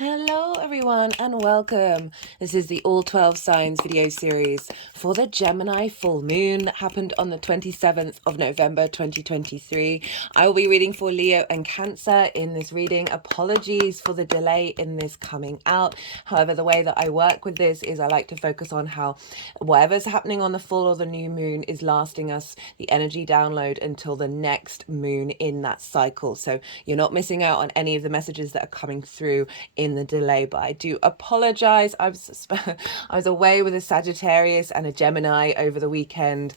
Hello everyone and welcome. This is the All 12 Signs video series for the Gemini Full Moon that happened on the 27th of November 2023. I will be reading for Leo and Cancer in this reading. Apologies for the delay in this coming out. However, the way that I work with this is I like to focus on how whatever's happening on the full or the new moon is lasting us the energy download until the next moon in that cycle. So you're not missing out on any of the messages that are coming through in the delay, but I do apologize. I was away with a Sagittarius and a Gemini over the weekend.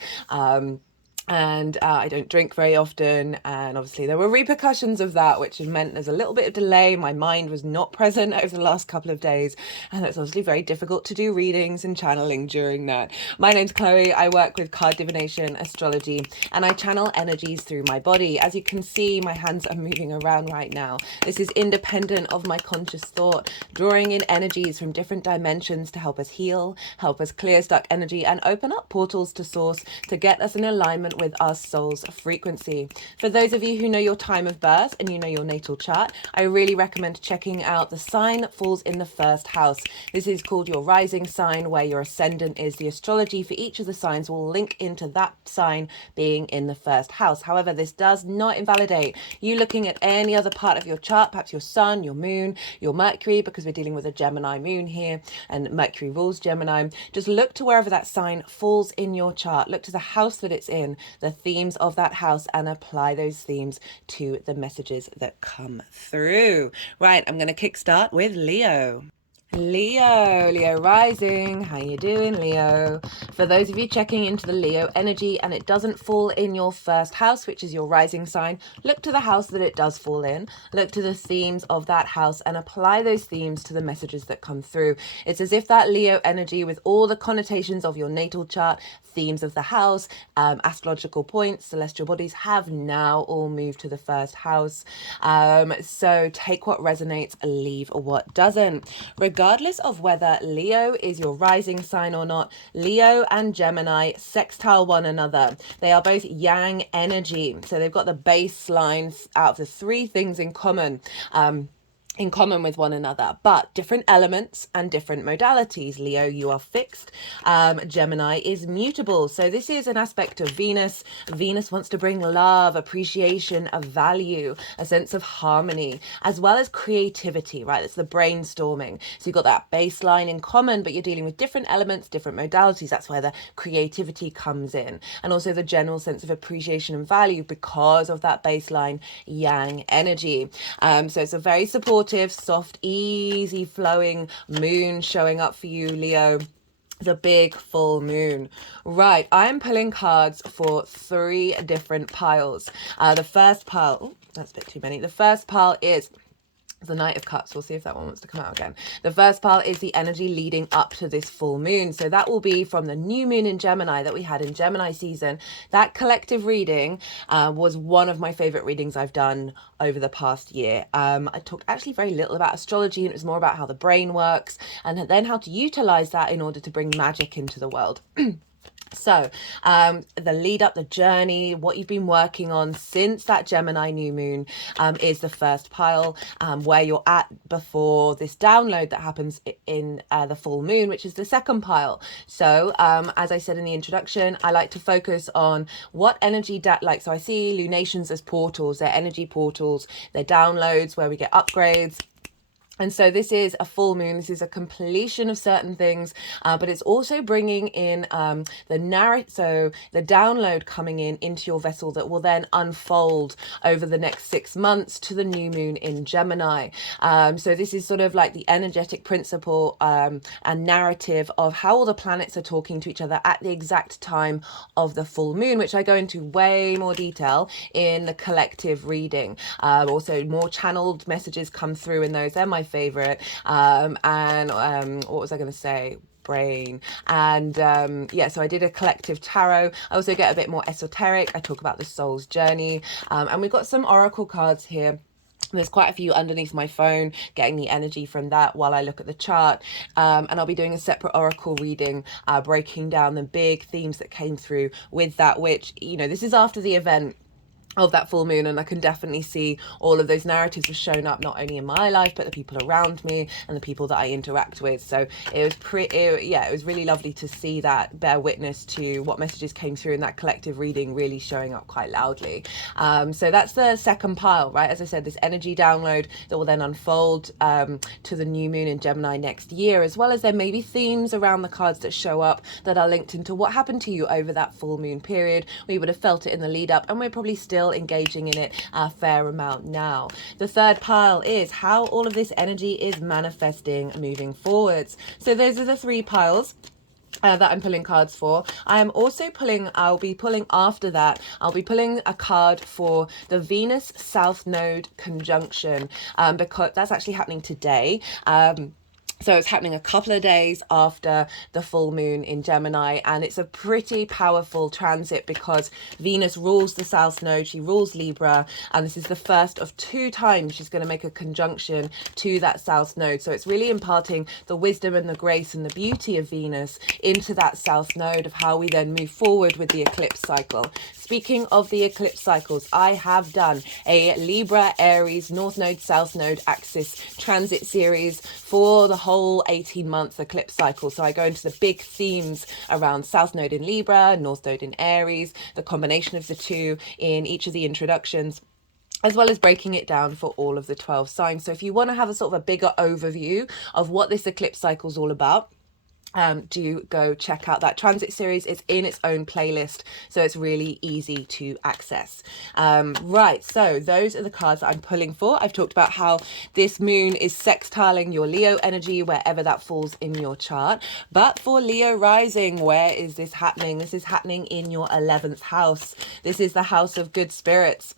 And I don't drink very often, and obviously there were repercussions of that, which meant there's a little bit of delay. My mind was not present over the last couple of days, and it's obviously very difficult to do readings and channeling during that. My name's Chloe. I work with card divination, astrology, and I channel energies through my body. As you can see, my hands are moving around right now. This is independent of my conscious thought, drawing in energies from different dimensions to help us heal, help us clear stuck energy, and open up portals to source to get us in alignment with our soul's frequency. For those of you who know your time of birth and you know your natal chart, I really recommend checking out the sign that falls in the first house. This is called your rising sign, where your ascendant is. The astrology for each of the signs will link into that sign being in the first house. However, this does not invalidate you looking at any other part of your chart, perhaps your sun, your moon, your Mercury, because we're dealing with a Gemini moon here and Mercury rules Gemini. Just look to wherever that sign falls in your chart. Look to the house that it's in, the themes of that house, and apply those themes to the messages that come through. Right, I'm going to kickstart with Leo. Leo rising. How you doing, Leo? For those of you checking into the Leo energy and it doesn't fall in your first house, which is your rising sign, look to the house that it does fall in. Look to the themes of that house and apply those themes to the messages that come through. It's as if that Leo energy, with all the connotations of your natal chart, themes of the house, astrological points, celestial bodies, have now all moved to the first house. So take what resonates, leave what doesn't. Regardless of whether Leo is your rising sign or not, Leo and Gemini sextile one another. They are both yang energy. So they've got the baseline out of the three things in common with one another, but different elements and different modalities. Leo, you are fixed. Gemini is mutable. So this is an aspect of Venus. Venus wants to bring love, appreciation of value, a sense of harmony, as well as creativity, right? It's the brainstorming. So you've got that baseline in common, but you're dealing with different elements, different modalities. That's where the creativity comes in. And also the general sense of appreciation and value because of that baseline yang energy. So it's a very supportive, soft, easy flowing moon showing up for you, Leo. The big full moon. Right, I'm pulling cards for three different piles. The first pile, that's a bit too many. The first pile is the Knight of Cups. We'll see if that one wants to come out again. The first pile is the energy leading up to this full moon. So that will be from the new moon in Gemini that we had in Gemini season. That collective reading was one of my favorite readings I've done over the past year. I talked actually very little about astrology, and it was more about how the brain works and then how to utilize that in order to bring magic into the world. So the lead up, the journey, what you've been working on since that Gemini new moon is the first pile, where you're at before this download that happens in the full moon, which is the second pile. So as I said in the introduction, I like to focus on what energy, so I see lunations as portals. They're energy portals, they're downloads where we get upgrades. And so this is a full moon. This is a completion of certain things, but it's also bringing in the narrative, so the download coming in into your vessel that will then unfold over the next 6 months to the new moon in Gemini. So this is sort of like the energetic principle and narrative of how all the planets are talking to each other at the exact time of the full moon, which I go into way more detail in the collective reading. Also more channeled messages come through in those. They're my favorite. What was I going to say? Brain. And so I did a collective tarot. I also get a bit more esoteric. I talk about the soul's journey, and we've got some oracle cards here. There's quite a few underneath my phone, getting the energy from that while I look at the chart. And I'll be doing a separate oracle reading, breaking down the big themes that came through with that, which, this is after the event of that full moon, and I can definitely see all of those narratives have shown up not only in my life but the people around me and the people that I interact with. So it was it was really lovely to see that, bear witness to what messages came through in that collective reading really showing up quite loudly. So that's the second pile, right? As I said, this energy download that will then unfold to the new moon in Gemini next year, as well as there may be themes around the cards that show up that are linked into what happened to you over that full moon period. We would have felt it in the lead up, and we're probably still engaging in it a fair amount now. The third pile is how all of this energy is manifesting moving forwards. So those are the three piles that I'm pulling cards for. I'll be pulling after that, I'll be pulling a card for the Venus South Node conjunction, because that's actually happening today. So it's happening a couple of days after the full moon in Gemini, and it's a pretty powerful transit because Venus rules the South Node, she rules Libra, and this is the first of 2 times she's going to make a conjunction to that South Node. So it's really imparting the wisdom and the grace and the beauty of Venus into that South Node of how we then move forward with the eclipse cycle. Speaking of the eclipse cycles, I have done a Libra, Aries, North Node, South Node axis transit series for the whole 18-month eclipse cycle. So I go into the big themes around South Node in Libra, North Node in Aries, the combination of the two in each of the introductions, as well as breaking it down for all of the 12 signs. So if you want to have a sort of a bigger overview of what this eclipse cycle is all about, do go check out that transit series. It's in its own playlist, so it's really easy to access. Right, so those are the cards that I'm pulling for. I've talked about how this moon is sextiling your Leo energy wherever that falls in your chart. But for Leo rising, where is this happening? This is happening in your 11th house. This is the house of good spirits.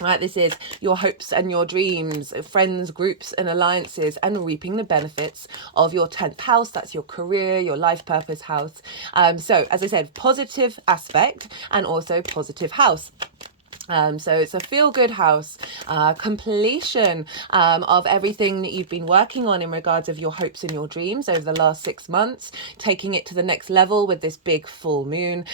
Right, this is your hopes and your dreams, friends, groups and alliances, and reaping the benefits of your 10th house. That's your career, your life purpose house. So as I said, positive aspect and also positive house. So it's a feel-good house, completion of everything that you've been working on in regards of your hopes and your dreams over the last 6 months, taking it to the next level with this big full moon.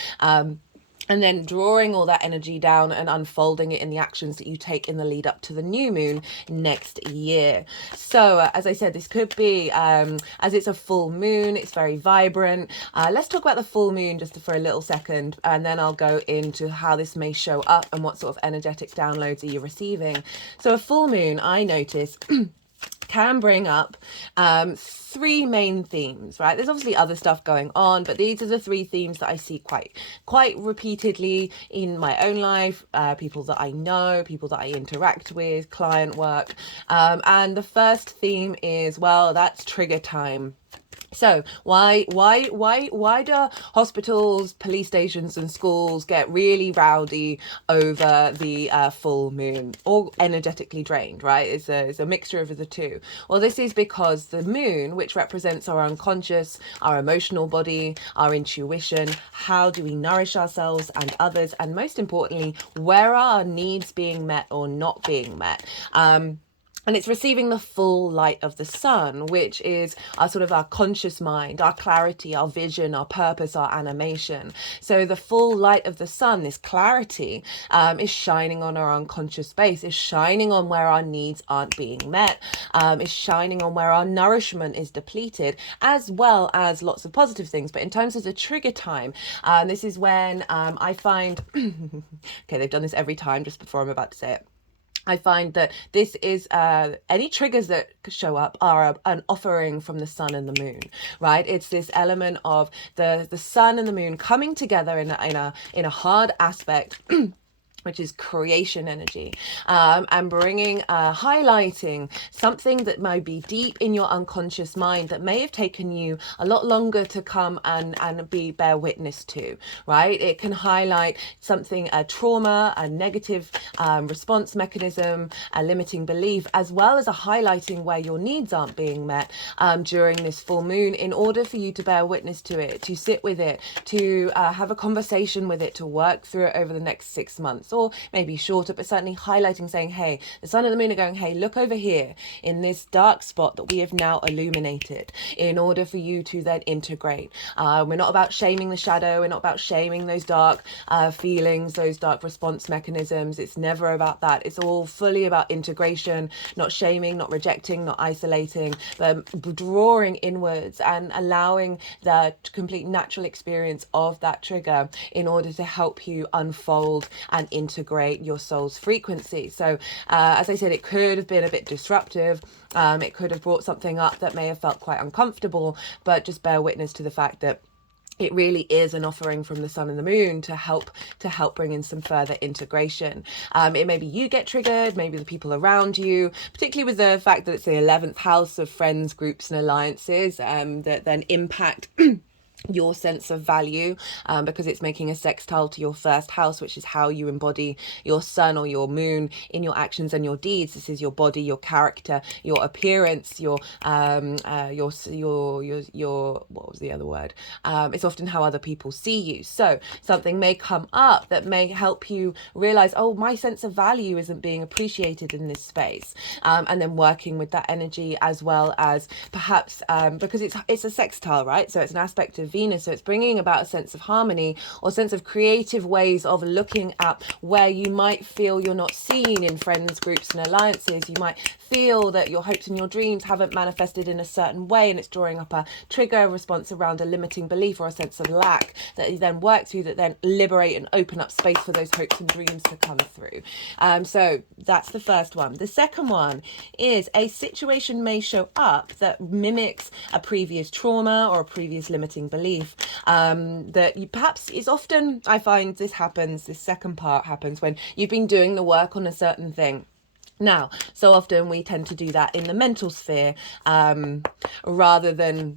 And then drawing all that energy down and unfolding it in the actions that you take in the lead up to the new moon next year. So as I said, this could be, as it's a full moon, it's very vibrant. Let's talk about the full moon just for a little second, and then I'll go into how this may show up and what sort of energetic downloads are you receiving. So a full moon, I notice, can bring up 3 main themes, right? There's obviously other stuff going on, but these are the 3 themes that I see quite repeatedly in my own life, people that I know, people that I interact with, client work. And the first theme is, well, that's trigger time. So why do hospitals, police stations and schools get really rowdy over the full moon, or energetically drained, right? It's a mixture of the two. Well, this is because the moon, which represents our unconscious, our emotional body, our intuition, how do we nourish ourselves and others, and most importantly, where are our needs being met or not being met? And it's receiving the full light of the sun, which is our conscious mind, our clarity, our vision, our purpose, our animation. So the full light of the sun, this clarity, is shining on our unconscious space, is shining on where our needs aren't being met, is shining on where our nourishment is depleted, as well as lots of positive things. But in terms of the trigger time, this is when I find, okay, they've done this every time just before I'm about to say it. I find that this is any triggers that show up are an offering from the sun and the moon, right? It's this element of the sun and the moon coming together in a hard aspect. Which is creation energy, and bringing, highlighting something that might be deep in your unconscious mind that may have taken you a lot longer to come and bear witness to, right? It can highlight something, a trauma, a negative response mechanism, a limiting belief, as well as a highlighting where your needs aren't being met during this full moon, in order for you to bear witness to it, to sit with it, to have a conversation with it, to work through it over the next 6 months. months, or maybe shorter, but certainly highlighting, saying, hey, the sun and the moon are going, hey, look over here in this dark spot that we have now illuminated, in order for you to then integrate. We're not about shaming the shadow. We're not about shaming those dark feelings, those dark response mechanisms. It's never about that. It's all fully about integration, not shaming, not rejecting, not isolating, but drawing inwards and allowing the complete natural experience of that trigger in order to help you unfold and integrate your soul's frequency. So as I said, it could have been a bit disruptive. It could have brought something up that may have felt quite uncomfortable, but just bear witness to the fact that it really is an offering from the sun and the moon to help bring in some further integration. It maybe you get triggered, maybe the people around you, particularly with the fact that it's the 11th house of friends, groups and alliances, that then impact your sense of value, because it's making a sextile to your first house, which is how you embody your sun or your moon in your actions and your deeds. This is your body, your character, your appearance, your what was the other word? It's often how other people see you. So something may come up that may help you realize, oh, my sense of value isn't being appreciated in this space, and then working with that energy, as well as perhaps because it's a sextile, right? So it's an aspect of Venus, so it's bringing about a sense of harmony or sense of creative ways of looking at where you might feel you're not seen in friends, groups and alliances. You might feel that your hopes and your dreams haven't manifested in a certain way, and it's drawing up a trigger response around a limiting belief or a sense of lack that you then work through, that then liberate and open up space for those hopes and dreams to come through. So that's the first one. The second one is a situation may show up that mimics a previous trauma or a previous limiting belief, that you perhaps is often, I find this second part happens when you've been doing the work on a certain thing. Now, so often we tend to do that in the mental sphere, rather than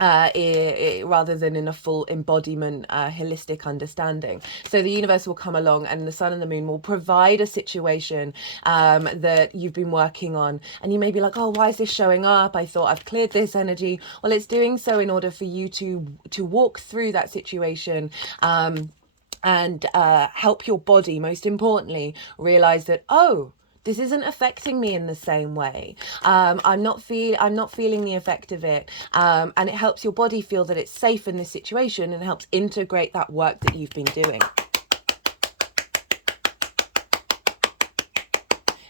in a full embodiment, holistic understanding. So the universe will come along and the sun and the moon will provide a situation that you've been working on, and you may be like, oh, why is this showing up? I thought I've cleared this energy. Well, it's doing so in order for you to walk through that situation, and help your body, most importantly, realize that, oh, this isn't affecting me in the same way. I'm not feeling the effect of it. And it helps your body feel that it's safe in this situation, and helps integrate that work that you've been doing.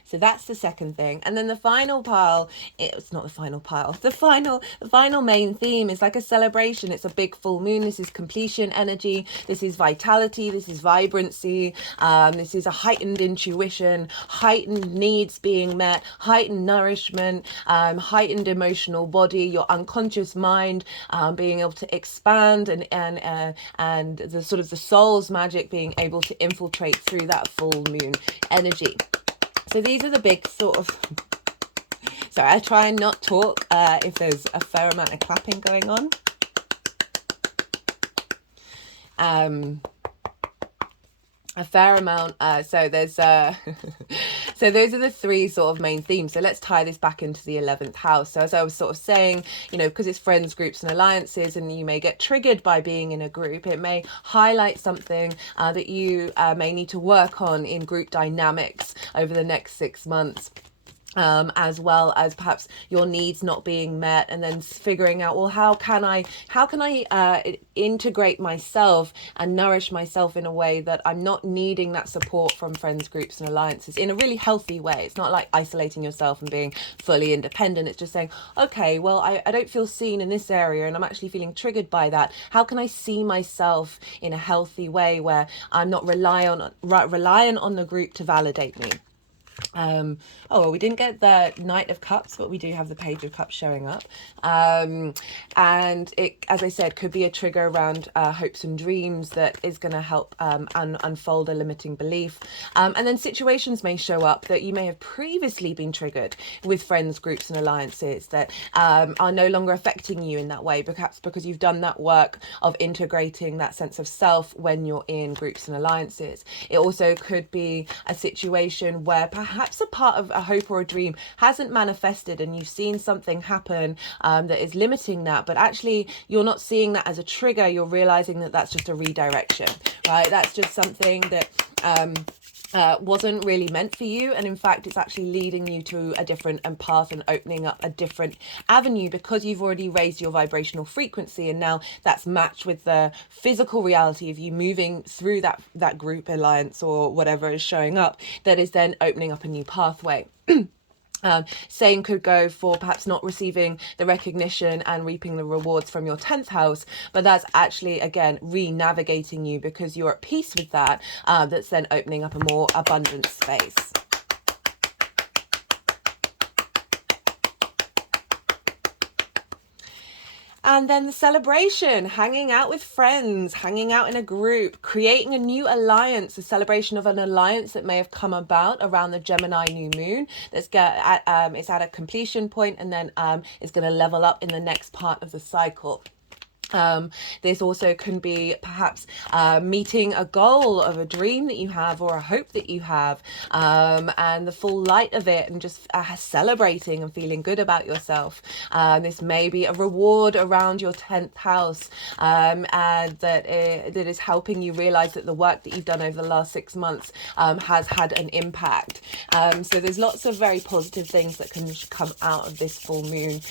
So that's the second thing. And then the final pile, it's not the final pile, the final main theme is like a celebration. It's a big full moon. This is completion energy. This is vitality. This is vibrancy. This is a heightened intuition, heightened needs being met, heightened nourishment, heightened emotional body, your unconscious mind being able to expand, and the sort of the soul's magic being able to infiltrate through that full moon energy. So these are the big sort of, sorry, I try and not talk if there's a fair amount of clapping going on. A fair amount, so there's so those are the three sort of main themes. So let's tie this back into the 11th house. So as I was sort of saying, because it's friends, groups and alliances, and you may get triggered by being in a group, it may highlight something that you may need to work on in group dynamics over the next 6 months. As well as perhaps your needs not being met, and then figuring out, well, how can I integrate myself and nourish myself in a way that I'm not needing that support from friends, groups and alliances in a really healthy way. It's not like isolating yourself and being fully independent. It's just saying, okay, well, I don't feel seen in this area, and I'm actually feeling triggered by that. How can I see myself in a healthy way where I'm not reliant on the group to validate me? We didn't get the Knight of Cups, but we do have the Page of Cups showing up, and it, as I said, could be a trigger around hopes and dreams that is going to help unfold a limiting belief, and then situations may show up that you may have previously been triggered with friends, groups and alliances that are no longer affecting you in that way, perhaps because you've done that work of integrating that sense of self when you're in groups and alliances. It also could be a situation where perhaps perhaps a part of a hope or a dream hasn't manifested, and you've seen something happen that is limiting that, but actually you're not seeing that as a trigger. You're realizing that that's just a redirection, right? That's just something that wasn't really meant for you, and in fact it's actually leading you to a different path and opening up a different avenue, because you've already raised your vibrational frequency, and now that's matched with the physical reality of you moving through that group alliance or whatever is showing up, that is then opening up a new pathway. Same could go for perhaps not receiving the recognition and reaping the rewards from your 10th house, but that's actually, again, re-navigating you because you're at peace with that. That's then opening up a more abundant space. And then the celebration, hanging out with friends, hanging out in a group, creating a new alliance, a celebration of an alliance that may have come about around the Gemini new moon. It's at a completion point, and then it's going to level up in the next part of the cycle. This also can be perhaps meeting a goal of a dream that you have or a hope that you have, and the full light of it, and just celebrating and feeling good about yourself. This may be a reward around your 10th house, and that is helping you realize that the work that you've done over the last 6 months has had an impact. So there's lots of very positive things that can come out of this full moon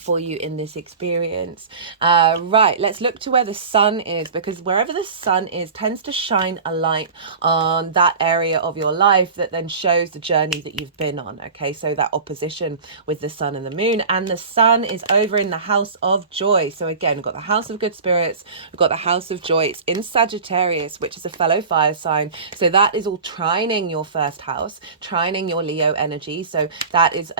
for you in this experience. Right, let's look to where the sun is, because wherever the sun is tends to shine a light on that area of your life that then shows the journey that you've been on. Okay, so that opposition with the sun and the moon, and the sun is over in the house of joy. So again, we've got the house of good spirits, we've got the house of joy. It's in Sagittarius, which is a fellow fire sign, so that is all trining your first house, trining your Leo energy. So that is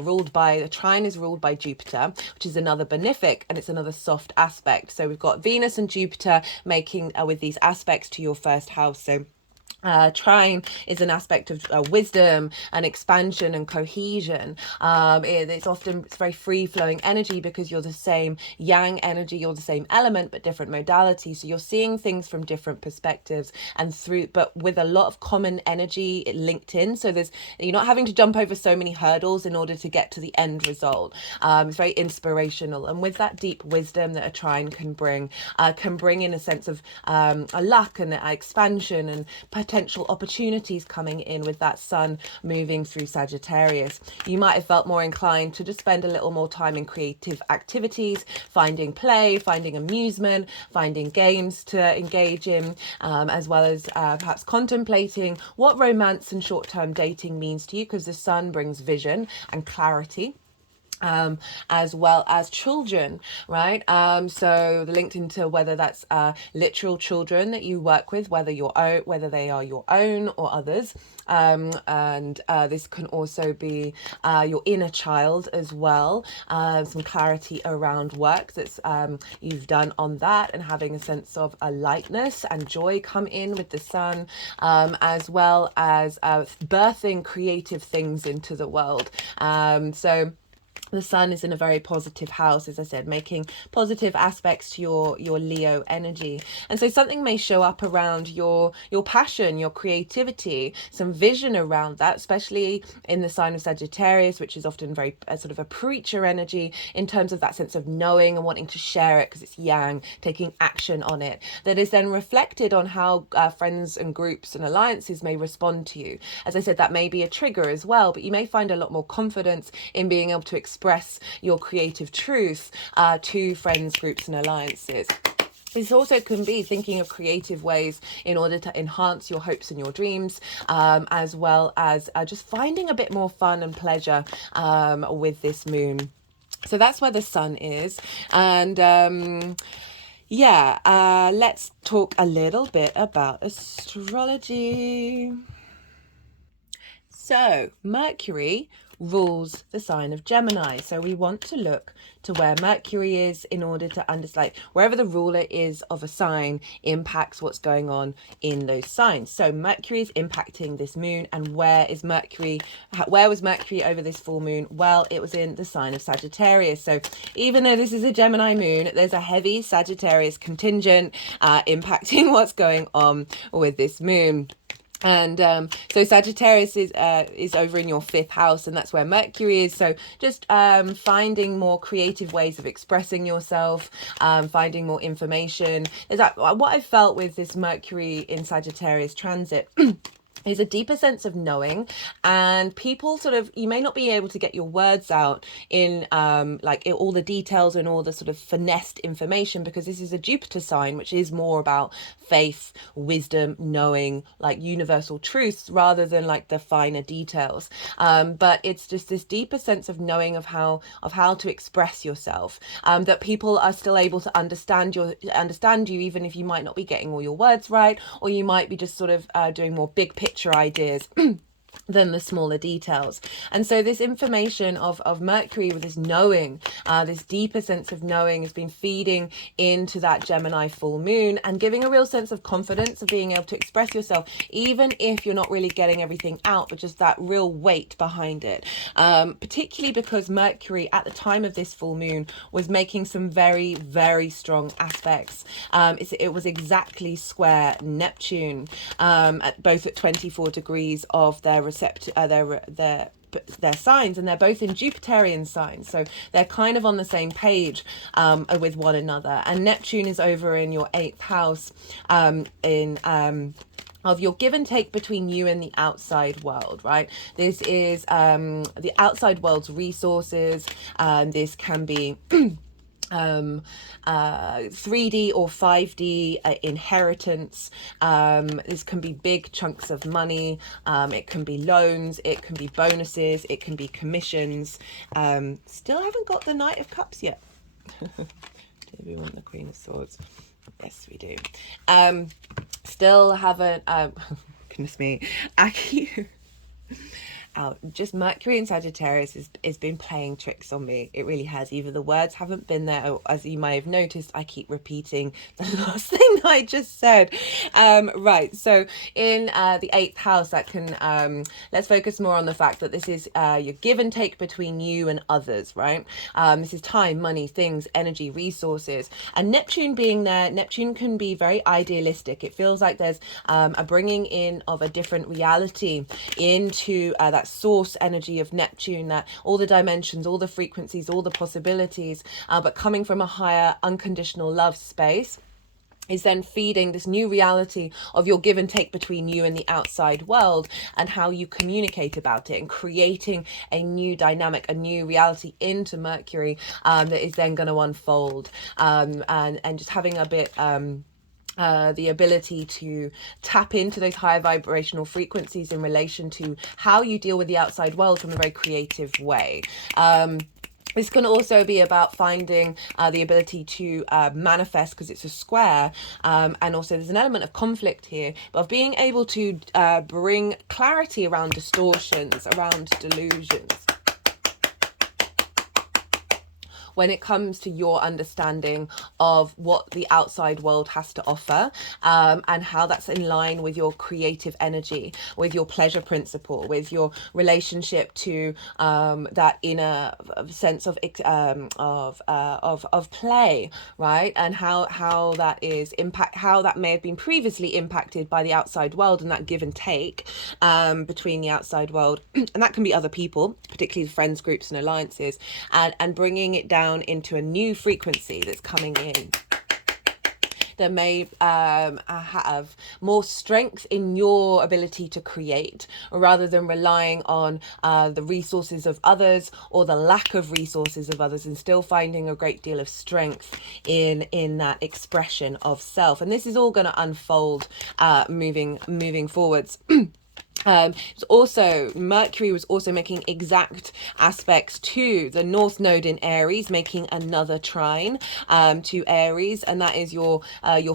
ruled by, the trine is ruled by Jupiter, which is another benefic, and it's another soft aspect. So we've got Venus and Jupiter making with these aspects to your first house. So trine is an aspect of wisdom and expansion and cohesion. It's very free flowing energy, because you're the same yang energy, you're the same element but different modality, so you're seeing things from different perspectives and but with a lot of common energy linked in. So you're not having to jump over so many hurdles in order to get to the end result. It's very inspirational, and with that deep wisdom that a trine can bring in a sense of a luck and expansion and potential opportunities coming in with that sun moving through Sagittarius. You might have felt more inclined to just spend a little more time in creative activities, finding play, finding amusement, finding games to engage in, as well as perhaps contemplating what romance and short-term dating means to you, because the sun brings vision and clarity. As well as children, right? So linked into whether that's literal children that you work with, whether they are your own or others. And this can also be your inner child as well. Some clarity around work that's you've done on that, and having a sense of a lightness and joy come in with the sun, as well as birthing creative things into the world. So the sun is in a very positive house, as I said, making positive aspects to your Leo energy. And so something may show up around your passion, your creativity, some vision around that, especially in the sign of Sagittarius, which is often very sort of a preacher energy in terms of that sense of knowing and wanting to share it, because it's yang, taking action on it, that is then reflected on how friends and groups and alliances may respond to you. As I said, that may be a trigger as well, but you may find a lot more confidence in being able to express your creative truth to friends, groups and alliances. This also can be thinking of creative ways in order to enhance your hopes and your dreams, as well as just finding a bit more fun and pleasure with this moon. So that's where the sun is. And let's talk a little bit about astrology. So Mercury rules the sign of Gemini. So we want to look to where Mercury is in order to understand, wherever the ruler is of a sign impacts what's going on in those signs. So Mercury is impacting this moon, and where was Mercury over this full moon? Well, it was in the sign of Sagittarius. So even though this is a Gemini moon, there's a heavy Sagittarius contingent impacting what's going on with this moon. And so Sagittarius is over in your 5th house, and that's where Mercury is. So just finding more creative ways of expressing yourself, finding more information. Is that what I felt with this Mercury in Sagittarius transit? Is a deeper sense of knowing, and people sort of, you may not be able to get your words out in all the details and all the sort of finessed information, because this is a Jupiter sign, which is more about faith, wisdom, knowing, like universal truths, rather than like the finer details. But it's just this deeper sense of knowing of how to express yourself, that people are still able to understand you, even if you might not be getting all your words right, or you might be just sort of doing more big picture ideas than the smaller details. And so this information of Mercury with this knowing, this deeper sense of knowing, has been feeding into that Gemini full moon and giving a real sense of confidence of being able to express yourself, even if you're not really getting everything out, but just that real weight behind it. Particularly because Mercury at the time of this full moon was making some very, very strong aspects. It was exactly square Neptune, both at 24 degrees of their their signs, and they're both in Jupiterian signs, so they're kind of on the same page with one another. And Neptune is over in your 8th house, of your give and take between you and the outside world, right? This is the outside world's resources. This can be 3D or 5D inheritance. This can be big chunks of money. It can be loans. It can be bonuses. It can be commissions. Still haven't got the Knight of Cups yet. Do we want the Queen of Swords? Yes, we do. Still haven't. Goodness me, just Mercury in Sagittarius has been playing tricks on me. It really has. Either the words haven't been there, or, as you may have noticed, I keep repeating the last thing that I just said. Right, so in the 8th house, that can let's focus more on the fact that this is your give and take between you and others, right? This is time, money, things, energy, resources. And Neptune being there, Neptune can be very idealistic. It feels like there's a bringing in of a different reality into that source energy of Neptune, that all the dimensions, all the frequencies, all the possibilities, but coming from a higher unconditional love space, is then feeding this new reality of your give and take between you and the outside world, and how you communicate about it, and creating a new dynamic, a new reality into Mercury that is then going to unfold, and just having a bit the ability to tap into those higher vibrational frequencies in relation to how you deal with the outside world from a very creative way. This can also be about finding the ability to manifest, because it's a square, and also there's an element of conflict here, but of being able to bring clarity around distortions, around delusions, when it comes to your understanding of what the outside world has to offer, and how that's in line with your creative energy, with your pleasure principle, with your relationship to that inner sense of play, right? And how that is how that may have been previously impacted by the outside world, and that give and take between the outside world, and that can be other people, particularly friends, groups, and alliances, and bringing it down into a new frequency that's coming in, that may have more strength in your ability to create, rather than relying on the resources of others, or the lack of resources of others, and still finding a great deal of strength in that expression of self. And this is all going to unfold moving forwards. It's also, Mercury was also making exact aspects to the North Node in Aries, making another trine to Aries, and that is your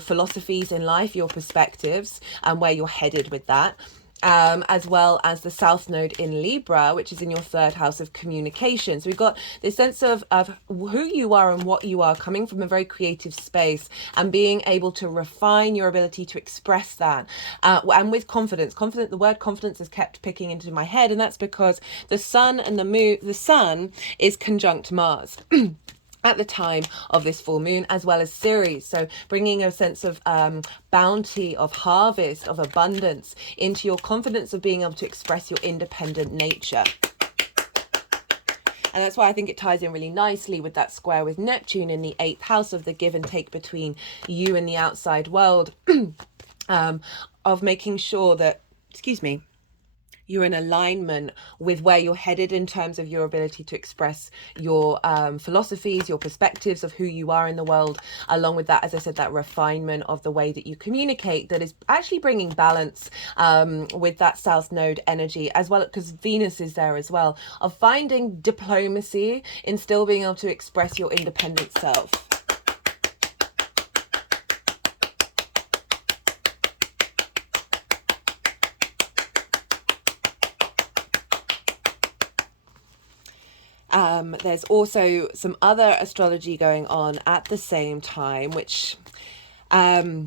philosophies in life, your perspectives, and where you're headed with that. As well as the South Node in Libra, which is in your 3rd house of communication. So we've got this sense of who you are and what you are, coming from a very creative space, and being able to refine your ability to express that, and with confidence. The word confidence is kept picking into my head, and that's because the sun and the moon, the sun is conjunct Mars. at the time of this full moon, as well as Ceres. So bringing a sense of bounty, of harvest, of abundance into your confidence of being able to express your independent nature. And that's why I think it ties in really nicely with that square with Neptune in the 8th house of the give and take between you and the outside world, of making sure that, you're in alignment with where you're headed in terms of your ability to express your philosophies, your perspectives of who you are in the world. Along with that, as I said, that refinement of the way that you communicate, that is actually bringing balance with that South Node energy as well, because Venus is there as well, of finding diplomacy in still being able to express your independent self. There's also some other astrology going on at the same time, which I've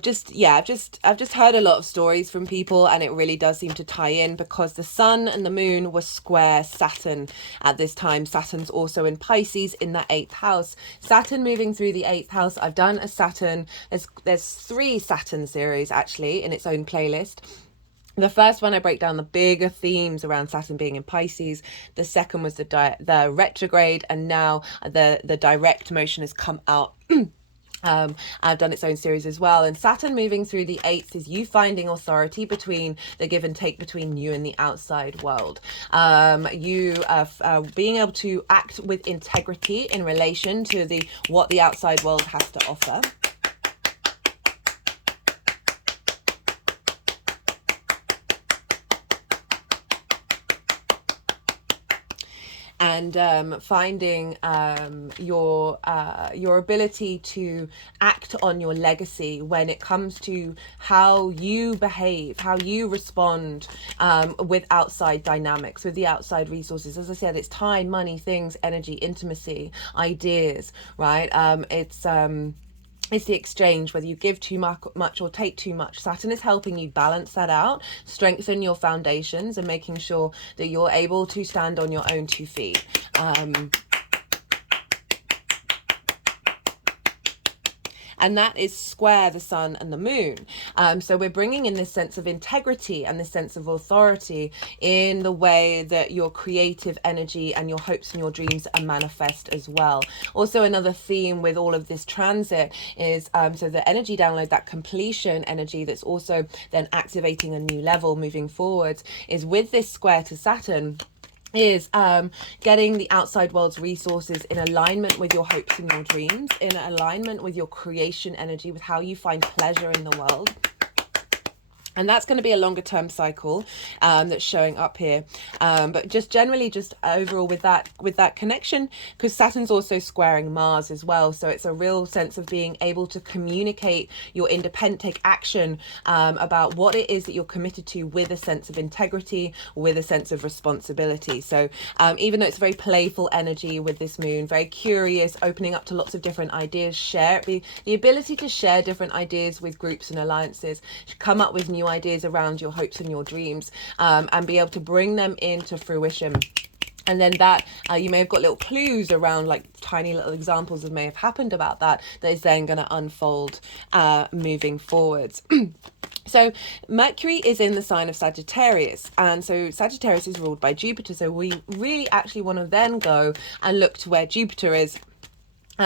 just heard a lot of stories from people, and it really does seem to tie in, because the sun and the moon were square Saturn at this time. Saturn's also in Pisces in that 8th house. Saturn moving through the 8th house. I've done a Saturn. There's 3 Saturn series actually in its own playlist. The first one, I break down the bigger themes around Saturn being in Pisces. The second was the retrograde, and now the direct motion has come out. I've done its own series as well. And Saturn moving through the 8th is you finding authority between the give and take between you and the outside world. You being able to act with integrity in relation to what the outside world has to offer. And finding your ability to act on your legacy when it comes to how you behave, how you respond with outside dynamics, with the outside resources. As I said, it's time, money, things, energy, intimacy, ideas, right? It's the exchange, whether you give too much or take too much. Saturn is helping you balance that out, strengthen your foundations, and making sure that you're able to stand on your own 2 feet. And that is square the sun and the moon. So we're bringing in this sense of integrity and this sense of authority in the way that your creative energy and your hopes and your dreams are manifest as well. Also, another theme with all of this transit is so the energy download, that completion energy that's also then activating a new level moving forwards, is with this square to Saturn, is getting the outside world's resources in alignment with your hopes and your dreams, in alignment with your creation energy, with how you find pleasure in the world. And that's going to be a longer term cycle that's showing up here. But just generally, just overall with that connection, because Saturn's also squaring Mars as well. So it's a real sense of being able to communicate your independent, take action about what it is that you're committed to, with a sense of integrity, with a sense of responsibility. So even though it's very playful energy with this moon, very curious, opening up to lots of different ideas, the ability to share different ideas with groups and alliances, come up with new ideas around your hopes and your dreams, and be able to bring them into fruition. And then that you may have got little clues around, like tiny little examples that may have happened about that is then going to unfold moving forwards. So Mercury is in the sign of Sagittarius, and so Sagittarius is ruled by Jupiter. So we really actually want to then go and look to where Jupiter is.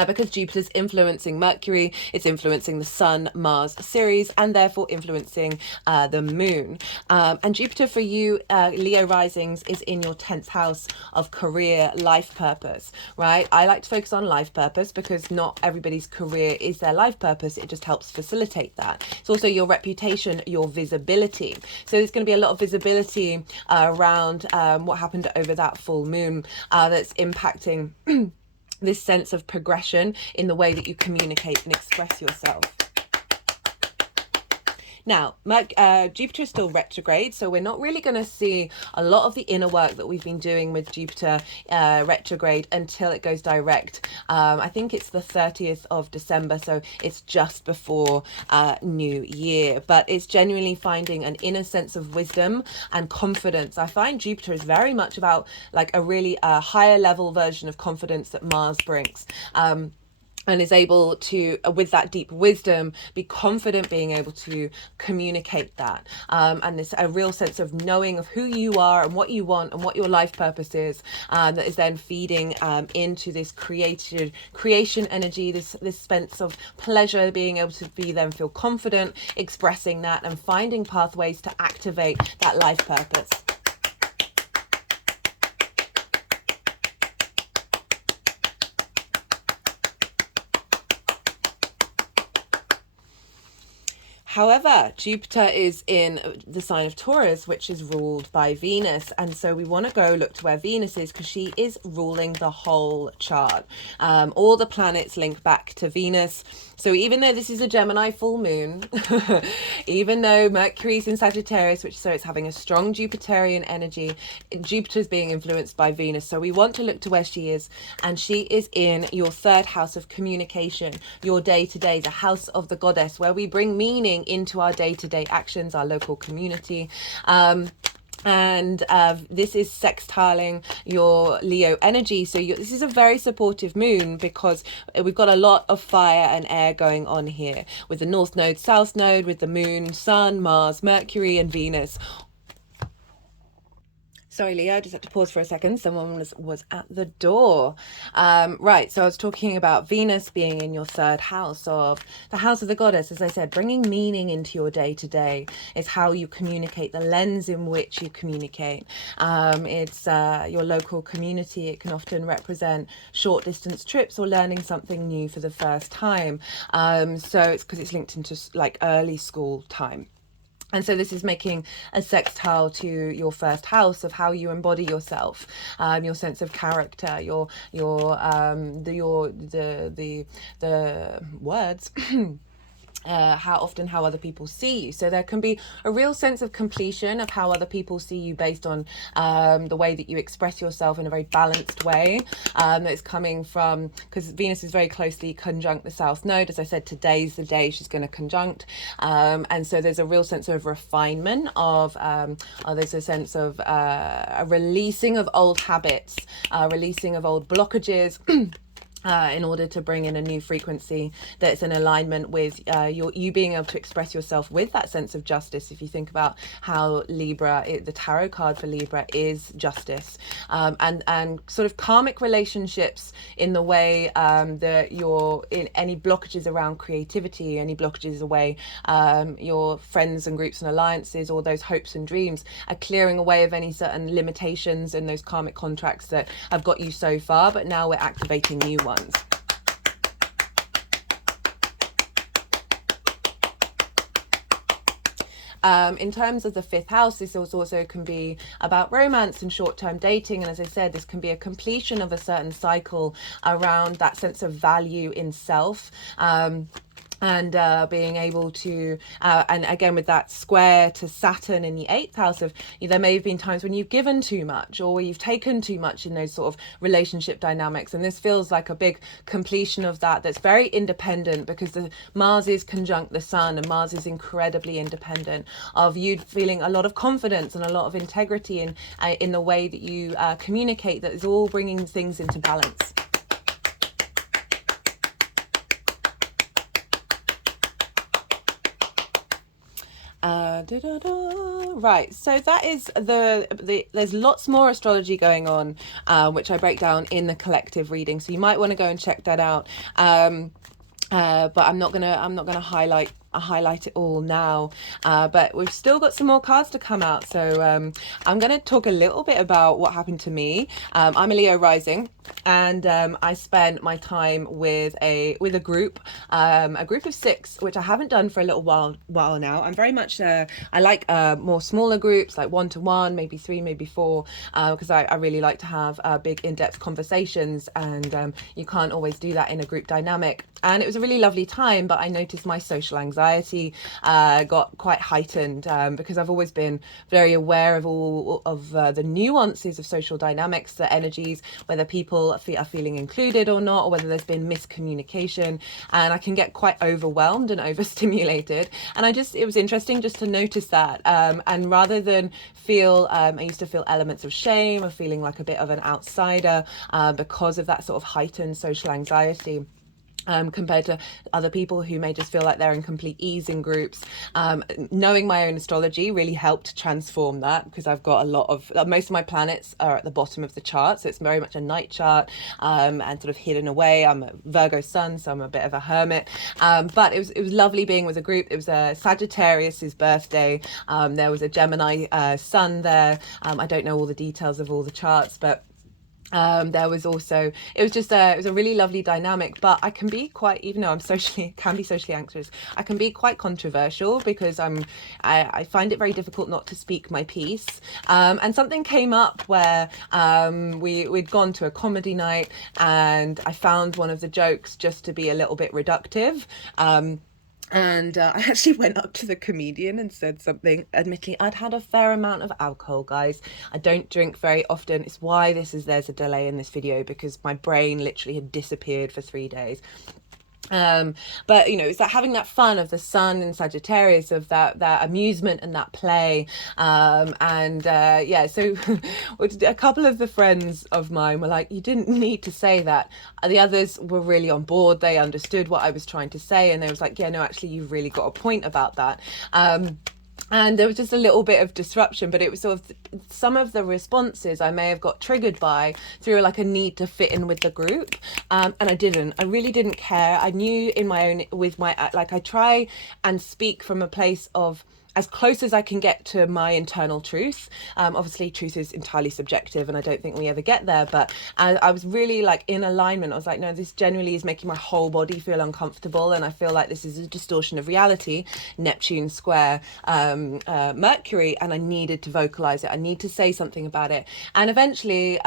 Because Jupiter's influencing Mercury, it's influencing the Sun, Mars, Ceres, and therefore influencing the Moon. And Jupiter for you, Leo risings, is in your 10th house of career, life purpose, right? I like to focus on life purpose because not everybody's career is their life purpose. It just helps facilitate that. It's also your reputation, your visibility. So there's going to be a lot of visibility around what happened over that full moon that's impacting this sense of progression in the way that you communicate and express yourself. Now, Jupiter is still retrograde, so we're not really going to see a lot of the inner work that we've been doing with Jupiter retrograde until it goes direct I think it's the 30th of December, so it's just before New Year. But it's genuinely finding an inner sense of wisdom and confidence. I find Jupiter is very much about like a really higher level version of confidence that Mars brings. And is able to, with that deep wisdom, be confident being able to communicate that. And this a real sense of knowing of who you are and what you want and what your life purpose is, that is then feeding into this creation energy, this sense of pleasure, being able to be then feel confident, expressing that and finding pathways to activate that life purpose. However, Jupiter is in the sign of Taurus, which is ruled by Venus. And so we want to go look to where Venus is because she is ruling the whole chart. All the planets link back to Venus. So even though this is a Gemini full moon, even though Mercury's in Sagittarius, which so it's having a strong Jupiterian energy, Jupiter's being influenced by Venus. So we want to look to where she is. And she is in your third house of communication, your day-to-day, the house of the goddess, where we bring meaning into our day-to-day actions, our local community. And this is sextiling your Leo energy. So this is a very supportive moon because we've got a lot of fire and air going on here with the North Node, South Node, with the Moon, Sun, Mars, Mercury and Venus. Sorry, Leo, I just had to pause for a second. Someone was at the door. Right, so I was talking about Venus being in your third house of the house of the goddess. As I said, bringing meaning into your day-to-day is how you communicate, the lens in which you communicate. It's your local community. It can often represent short distance trips or learning something new for the first time. So it's because it's linked into like early school time. And so this is making a sextile to your first house of how you embody yourself, your sense of character, the words. How other people see you. So there can be a real sense of completion of how other people see you based on the way that you express yourself in a very balanced way. That's coming from, because Venus is very closely conjunct the South Node. As I said, today's the day she's going to conjunct. And so there's a real sense of refinement of, there's a sense of a releasing of old habits, releasing of old blockages, in order to bring in a new frequency that's in alignment with you being able to express yourself with that sense of justice. If you think about how Libra, the tarot card for Libra is justice, and sort of karmic relationships in the way that you're in any blockages around creativity, any blockages away, your friends and groups and alliances, all those hopes and dreams are clearing away of any certain limitations and those karmic contracts that have got you so far, but now we're activating new ones. In terms of the fifth house, this also can be about romance and short-term dating. And as I said, this can be a completion of a certain cycle around that sense of value in self. And being able to, and again with that square to Saturn in the 8th house of, there may have been times when you've given too much or you've taken too much in those sort of relationship dynamics. And this feels like a big completion of that, that's very independent, because the Mars is conjunct the Sun and Mars is incredibly independent, of you feeling a lot of confidence and a lot of integrity in the way that you communicate, that is all bringing things into balance. Right, so that is there's lots more astrology going on, which I break down in the collective reading, so you might want to go and check that out. But I'm not gonna highlight it all now, but we've still got some more cards to come out. So I'm going to talk a little bit about what happened to me. I'm a Leo rising, and I spent my time with a group of 6, which I haven't done for a little while now. I'm very much I like more smaller groups, like 1-to-1, maybe 3, maybe 4, because I really like to have big in-depth conversations, and you can't always do that in a group dynamic. And it was a really lovely time, but I noticed my social anxiety anxiety got quite heightened, because I've always been very aware of all of the nuances of social dynamics, the energies, whether people are feeling included or not, or whether there's been miscommunication, and I can get quite overwhelmed and overstimulated. And it was interesting just to notice that, and rather than feel, I used to feel elements of shame or feeling like a bit of an outsider because of that sort of heightened social anxiety. Compared to other people who may just feel like they're in complete ease in groups. Knowing my own astrology really helped transform that, because I've got most of my planets are at the bottom of the chart, so it's very much a night chart, and sort of hidden away. I'm a Virgo Sun, so I'm a bit of a hermit, but it was lovely being with a group. It was Sagittarius's birthday. There was a Gemini Sun there. I don't know all the details of all the charts, but there was also, it was a really lovely dynamic. But I can be quite, even though can be socially anxious, I can be quite controversial, because I find it very difficult not to speak my piece. And something came up where we'd gone to a comedy night, and I found one of the jokes just to be a little bit reductive. And I actually went up to the comedian and said something. Admittedly, I'd had a fair amount of alcohol, guys. I don't drink very often. It's why there's a delay in this video, because my brain literally had disappeared for 3 days. But it's like having that fun of the sun in Sagittarius, of that amusement and that play. So a couple of the friends of mine were like, you didn't need to say that. The others were really on board. They understood what I was trying to say, and they was like, yeah, no, actually you've really got a point about that. And there was just a little bit of disruption, but it was sort of some of the responses I may have got triggered by through like a need to fit in with the group. And I really didn't care. I knew I try and speak from a place of as close as I can get to my internal truth. Obviously truth is entirely subjective, and I don't think we ever get there, but I was really like in alignment. I was like, no, this genuinely is making my whole body feel uncomfortable, and I feel like this is a distortion of reality, Neptune square Mercury, and I needed to vocalize it. I need to say something about it. And eventually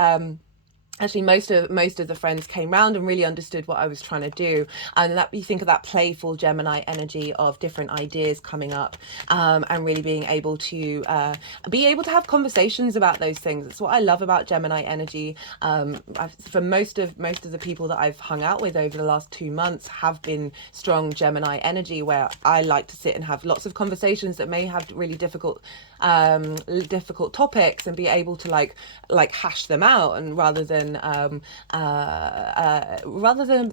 actually most of the friends came round and really understood what I was trying to do. And that, you think of that playful Gemini energy of different ideas coming up, and really being able to have conversations about those things. That's what I love about Gemini energy. For most of the people that I've hung out with over the last 2 months have been strong Gemini energy, where I like to sit and have lots of conversations that may have really difficult topics, and be able to like hash them out, and rather than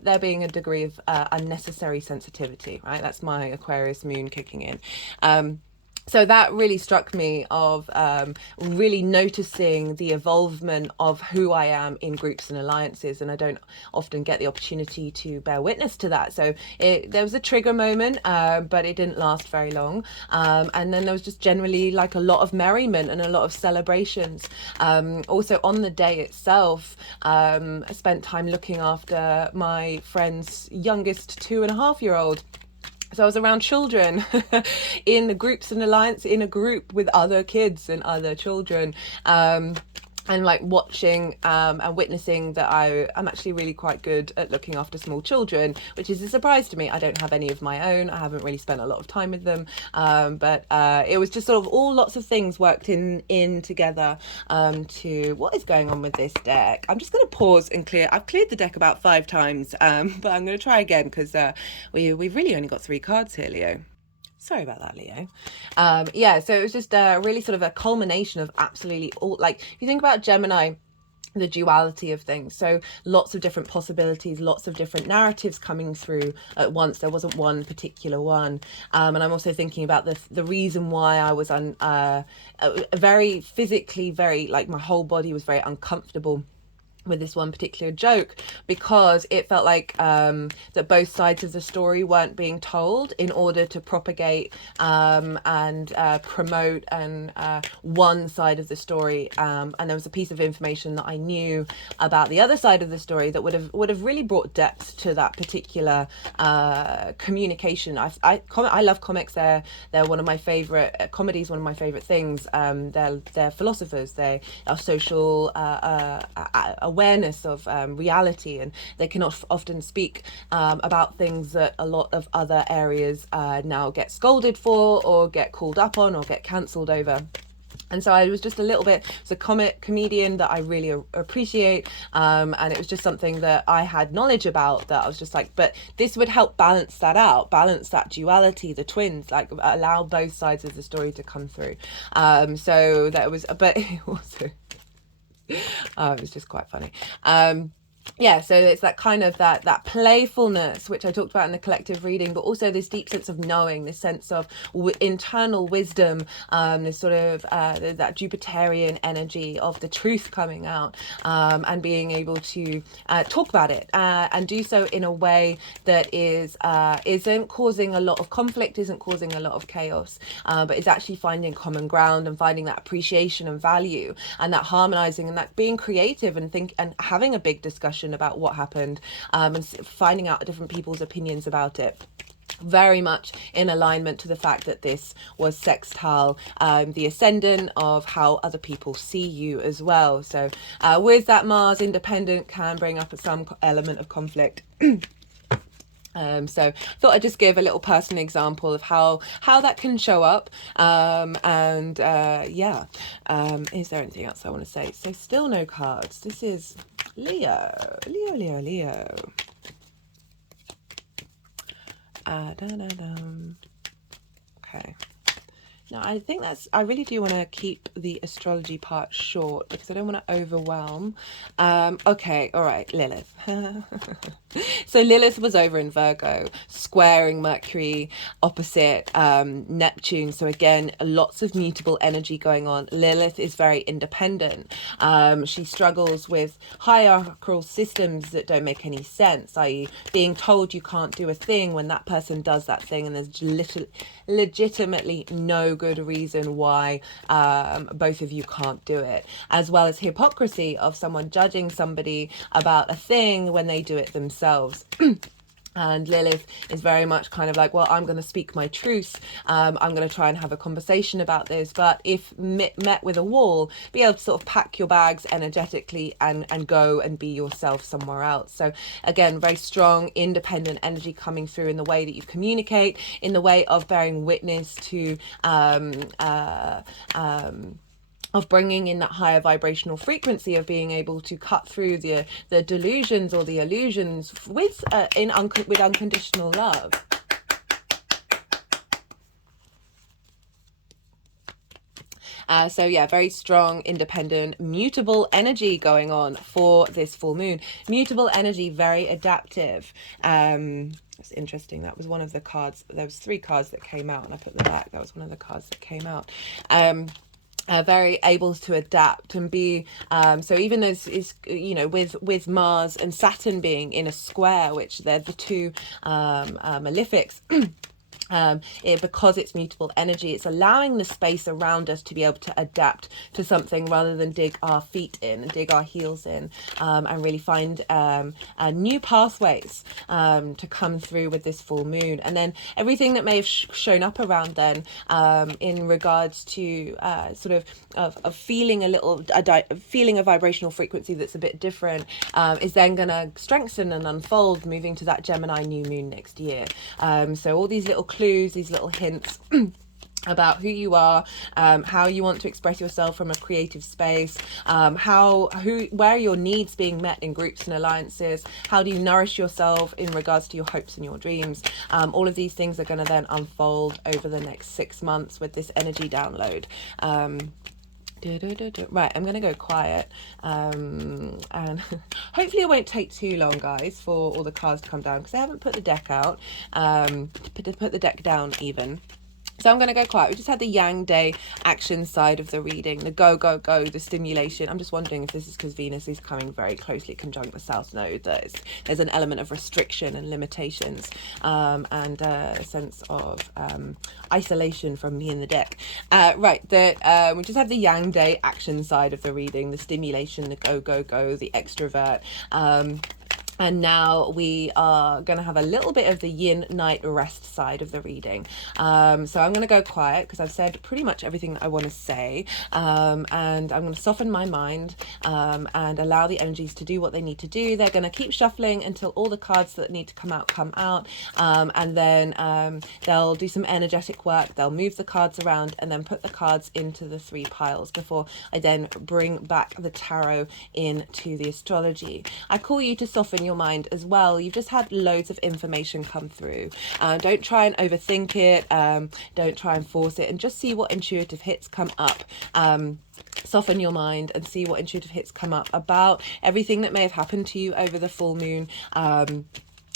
there being a degree of unnecessary sensitivity, right? That's my Aquarius moon kicking in. So that really struck me of really noticing the evolvement of who I am in groups and alliances, and I don't often get the opportunity to bear witness to that. So there was a trigger moment, but it didn't last very long. And then there was just generally like a lot of merriment and a lot of celebrations. Also on the day itself, I spent time looking after my friend's youngest 2.5-year-old. So I was around children in the groups and alliance, in a group with other kids and other children, and like watching and witnessing that I'm actually really quite good at looking after small children, which is a surprise to me. I don't have any of my own. I haven't really spent a lot of time with them, but it was just sort of all lots of things worked in together to what is going on with this deck. I'm just going to pause and clear. I've cleared the deck about 5 times, but I'm going to try again, because we've really only got 3 cards here, Leo. Sorry about that, Leo. So it was just really sort of a culmination of absolutely all, like, if you think about Gemini, the duality of things, so lots of different possibilities, lots of different narratives coming through at once. There wasn't one particular one. And I'm also thinking about the reason why I was very physically, very, like, my whole body was very uncomfortable with this one particular joke, because it felt like that both sides of the story weren't being told in order to propagate and promote and one side of the story, and there was a piece of information that I knew about the other side of the story that would have really brought depth to that particular communication. I love comics. They're one of my favorite comedies, one of my favorite things. They're philosophers. They are social awareness of reality, and they can often speak about things that a lot of other areas now get scolded for, or get called up on, or get cancelled over. And so I was just a little bit, it's a comedian that I really appreciate. And it was just something that I had knowledge about, that I was just like, but this would help balance that out, balance that duality, the twins, like allow both sides of the story to come through. So that was, but also, it was just quite funny. Yeah, so it's that kind of that playfulness, which I talked about in the collective reading, but also this deep sense of knowing, this sense of internal wisdom, this sort of that Jupiterian energy of the truth coming out, and being able to talk about it and do so in a way that isn't causing a lot of conflict, isn't causing a lot of chaos, but is actually finding common ground and finding that appreciation and value, and that harmonizing, and that being creative and having a big discussion about what happened, and finding out different people's opinions about it. Very much in alignment to the fact that this was sextile the ascendant of how other people see you as well. So with that Mars independent can bring up some element of conflict. So I thought I'd just give a little personal example of how that can show up. Yeah. Is there anything else I want to say? So still no cards. This is Leo. Okay. Now, I think I really do want to keep the astrology part short because I don't want to overwhelm. Okay, all right, Lilith. So Lilith was over in Virgo, squaring Mercury, opposite Neptune. So again, lots of mutable energy going on. Lilith is very independent. She struggles with hierarchical systems that don't make any sense, i.e. being told you can't do a thing when that person does that thing, and there's legitimately no good reason why both of you can't do it, as well as hypocrisy of someone judging somebody about a thing when they do it themselves. And Lilith is very much kind of like, well, I'm going to speak my truth. I'm going to try and have a conversation about this. But if met with a wall, be able to sort of pack your bags energetically and go and be yourself somewhere else. So again, very strong, independent energy coming through in the way that you communicate, in the way of bearing witness to of bringing in that higher vibrational frequency, of being able to cut through the delusions or the illusions with unconditional love. So yeah, very strong, independent, mutable energy going on for this full moon. Mutable energy, very adaptive. It's interesting. That was one of the cards. There was 3 cards that came out, and I put them back. That was one of the cards that came out. Very able to adapt and be so even as is, you know, with Mars and Saturn being in a square, which they're the 2 malefics. Because it's mutable energy, it's allowing the space around us to be able to adapt to something rather than dig our feet in and dig our heels in, and really find new pathways to come through with this full moon. And then everything that may have shown up around then in regards to sort of feeling feeling a vibrational frequency that's a bit different, is then going to strengthen and unfold moving to that Gemini new moon next year. So all these little clues, these little hints about who you are, how you want to express yourself from a creative space, where are your needs being met in groups and alliances, how do you nourish yourself in regards to your hopes and your dreams. All of these things are going to then unfold over the next 6 months with this energy download. Right, I'm gonna go quiet, and hopefully it won't take too long, guys, for all the cards to come down, because I haven't put the deck out, put the deck down even. So I'm going to go quiet. We just had the Yang Day action side of the reading, the go, the stimulation. I'm just wondering if this is because Venus is coming very closely conjunct the South Node. There's an element of restriction and limitations, and a sense of isolation from me in the deck. Right, we just had the Yang Day action side of the reading, the stimulation, the go, the extrovert. And now we are going to have a little bit of the yin night rest side of the reading. So I'm going to go quiet because I've said pretty much everything that I want to say. And I'm going to soften my mind and allow the energies to do what they need to do. They're going to keep shuffling until all the cards that need to come out come out. And then they'll do some energetic work. They'll move the cards around and then put the cards into the 3 piles before I then bring back the tarot into the astrology. I call you to soften your mind as well. You've just had loads of information come through. Don't try and overthink it. Don't try and force it, and just see what intuitive hits come up. Soften your mind and see what intuitive hits come up about everything that may have happened to you over the full moon.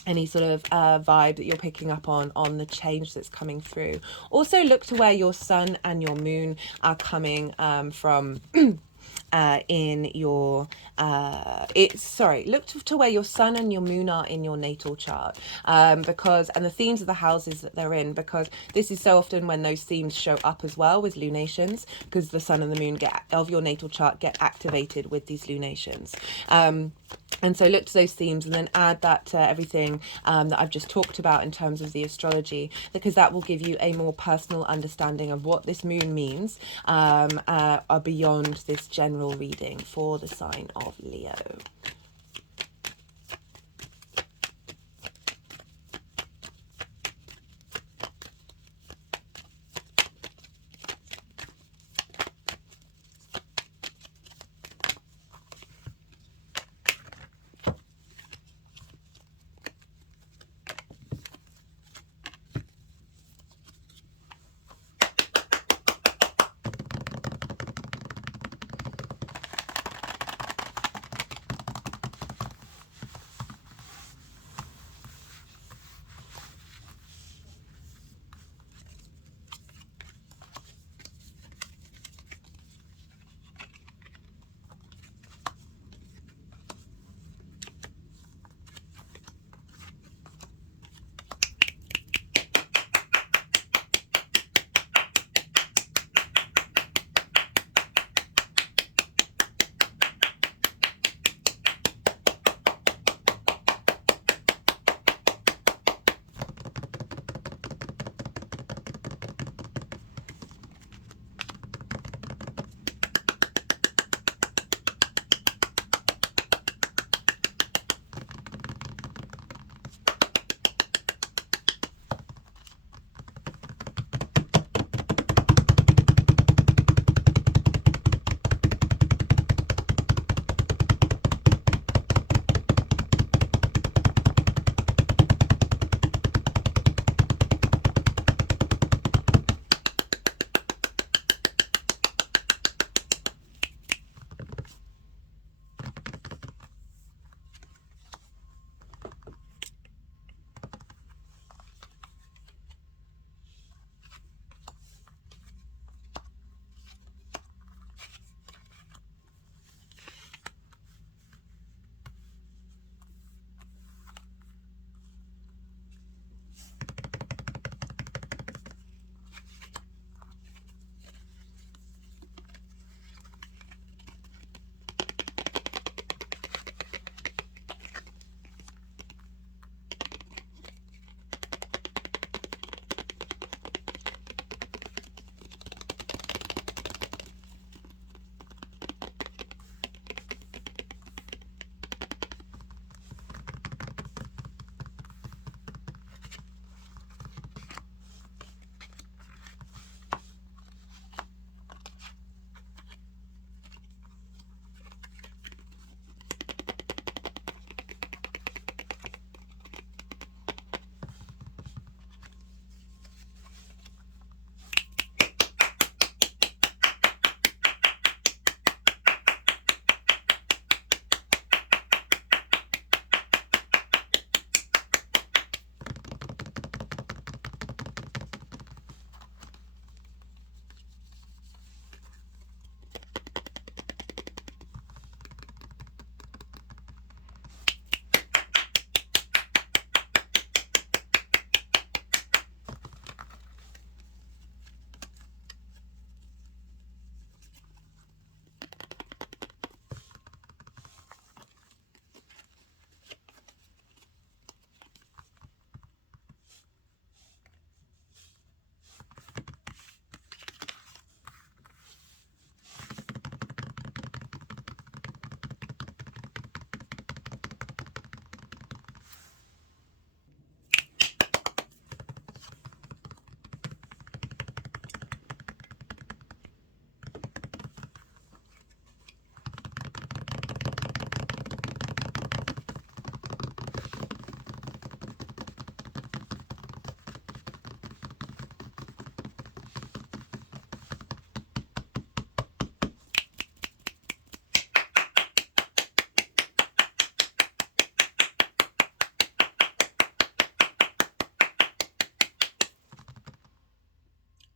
Any sort of vibe that you're picking up on the change that's coming through. Also look to where your sun and your moon are coming from. In your look to where your sun and your moon are in your natal chart, because, and the themes of the houses that they're in, because this is so often when those themes show up as well with lunations, because the sun and the moon of your natal chart get activated with these lunations. And so look to those themes and then add that to everything that I've just talked about in terms of the astrology, because that will give you a more personal understanding of what this moon means beyond this general reading for the sign of Leo.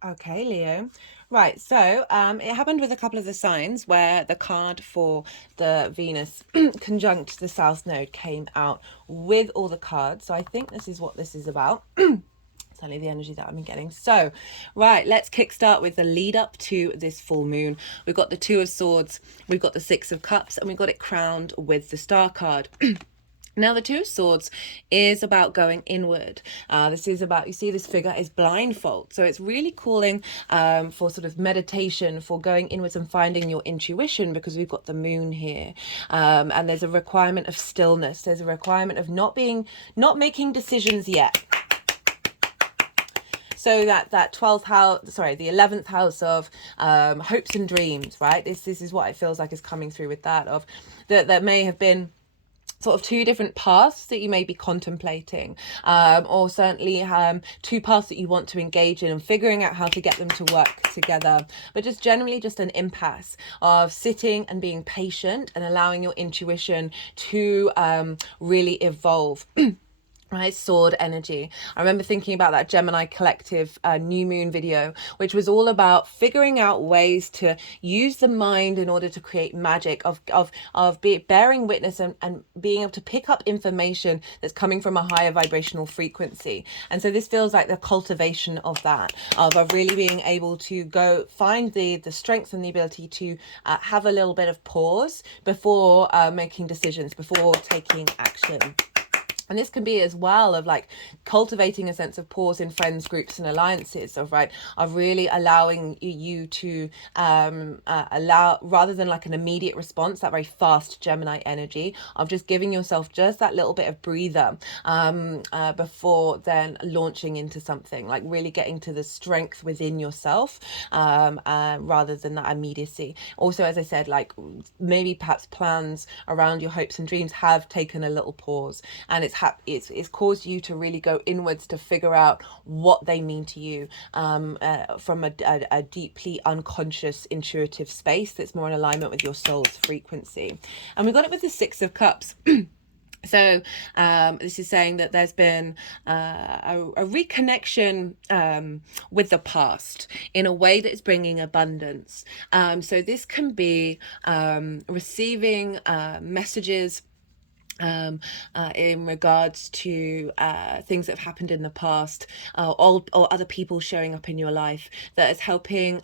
Okay, Leo. Right, so it happened with a couple of the signs where the card for the Venus conjunct the South Node came out with all the cards. So I think this is what this is about. It's only the energy that I'm getting. So, right, let's kickstart with the lead up to this full moon. We've got the Two of Swords, we've got the Six of Cups, and we've got it crowned with the Star card. Now, the Two of Swords is about going inward. This is about, you see this figure is blindfold. So it's really calling for sort of meditation, for going inwards and finding your intuition, because we've got the moon here. And there's a requirement of stillness. There's a requirement of not making decisions yet. So that 12th house, sorry, the 11th house of hopes and dreams, right? This is what it feels like is coming through with that, of that may have been sort of two different paths that you may be contemplating, or certainly two paths that you want to engage in and figuring out how to get them to work together, but just generally just an impasse of sitting and being patient and allowing your intuition to really evolve. Right, sword energy. I remember thinking about that Gemini collective new moon video, which was all about figuring out ways to use the mind in order to create magic, of bearing witness and being able to pick up information that's coming from a higher vibrational frequency. And so this feels like the cultivation of that, of really being able to go find the strength and the ability to have a little bit of pause before making decisions, before taking action. And this can be as well of like cultivating a sense of pause in friends, groups, and alliances, of really allowing you to allow, rather than like an immediate response, that very fast Gemini energy, of just giving yourself just that little bit of breather before then launching into something, like really getting to the strength within yourself, rather than that immediacy. Also, as I said, like maybe perhaps plans around your hopes and dreams have taken a little pause, and it's caused you to really go inwards to figure out what they mean to you, from a deeply unconscious intuitive space that's more in alignment with your soul's frequency. And we got it with the Six of Cups. So this is saying that there's been a reconnection with the past in a way that is bringing abundance. So this can be receiving messages in regards to things that have happened in the past, or other people showing up in your life that is helping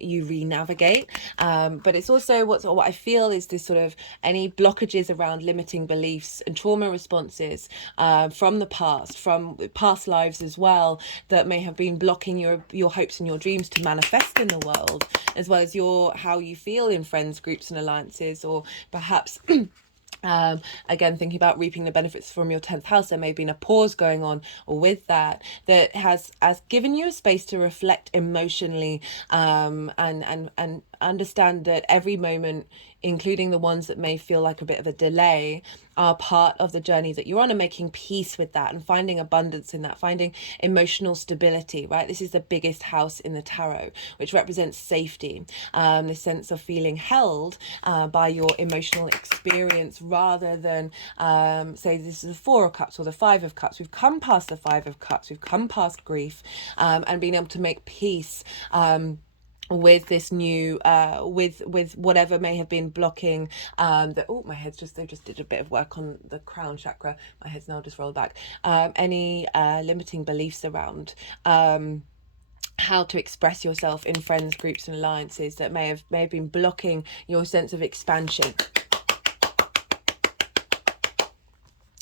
you re-navigate. But it's also what I feel is this sort of any blockages around limiting beliefs and trauma responses from the past, from past lives as well, that may have been blocking your hopes and your dreams to manifest in the world, as well as how you feel in friends, groups, and alliances, or perhaps again, thinking about reaping the benefits from your 10th house, there may have been a pause going on with that has given you a space to reflect emotionally, and understand that every moment, including the ones that may feel like a bit of a delay, are part of the journey that you're on, and making peace with that and finding abundance in that, finding emotional stability, right? This is the biggest house in the tarot, which represents safety, the sense of feeling held by your emotional experience, rather than say this is the Four of Cups or the Five of Cups. We've come past the Five of Cups, we've come past grief, and being able to make peace with this new with whatever may have been blocking my head's they just did a bit of work on the crown chakra. My head's now just rolled back. Any limiting beliefs around how to express yourself in friends, groups, and alliances that may have been blocking your sense of expansion.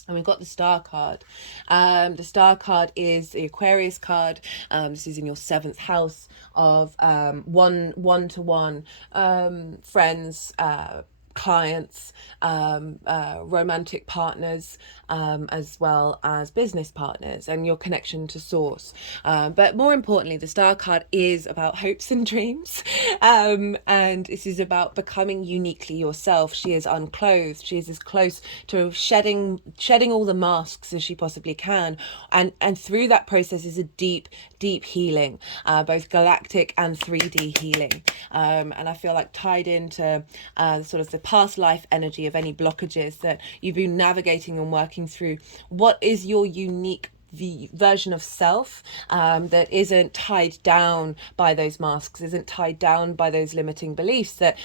And we've got the Star card. The Star card is the Aquarius card. This is in your 7th house of one-to-one friends, clients, romantic partners, as well as business partners, and your connection to source. But more importantly, the Star card is about hopes and dreams, and this is about becoming uniquely yourself. She is unclothed. She is as close to shedding all the masks as she possibly can, and through that process is a deep healing, both galactic and 3D healing, and I feel like tied into sort of the past life energy of any blockages that you've been navigating and working through. What is your unique the version of self that isn't tied down by those masks, isn't tied down by those limiting beliefs, that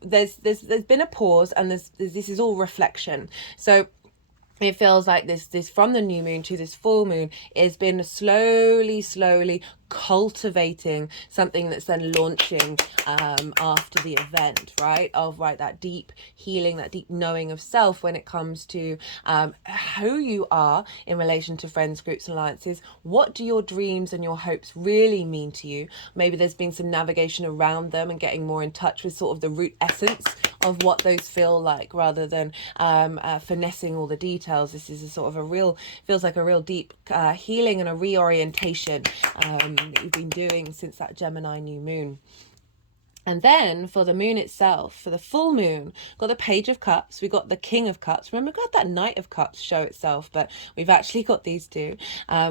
there's been a pause, and this is all reflection. So it feels like this from the new moon to this full moon has been slowly cultivating something that's then launching after the event, right? Of that deep healing, that deep knowing of self when it comes to who you are in relation to friends, groups, and alliances. What do your dreams and your hopes really mean to you? Maybe there's been some navigation around them and getting more in touch with sort of the root essence of what those feel like, rather than finessing all the details. This is a sort of feels like a real deep healing and a reorientation that you've been doing since that Gemini new moon. And then for the moon itself, for the full moon, got the Page of Cups, we got the King of Cups. Remember, we got that Knight of Cups show itself, but we've actually got these two,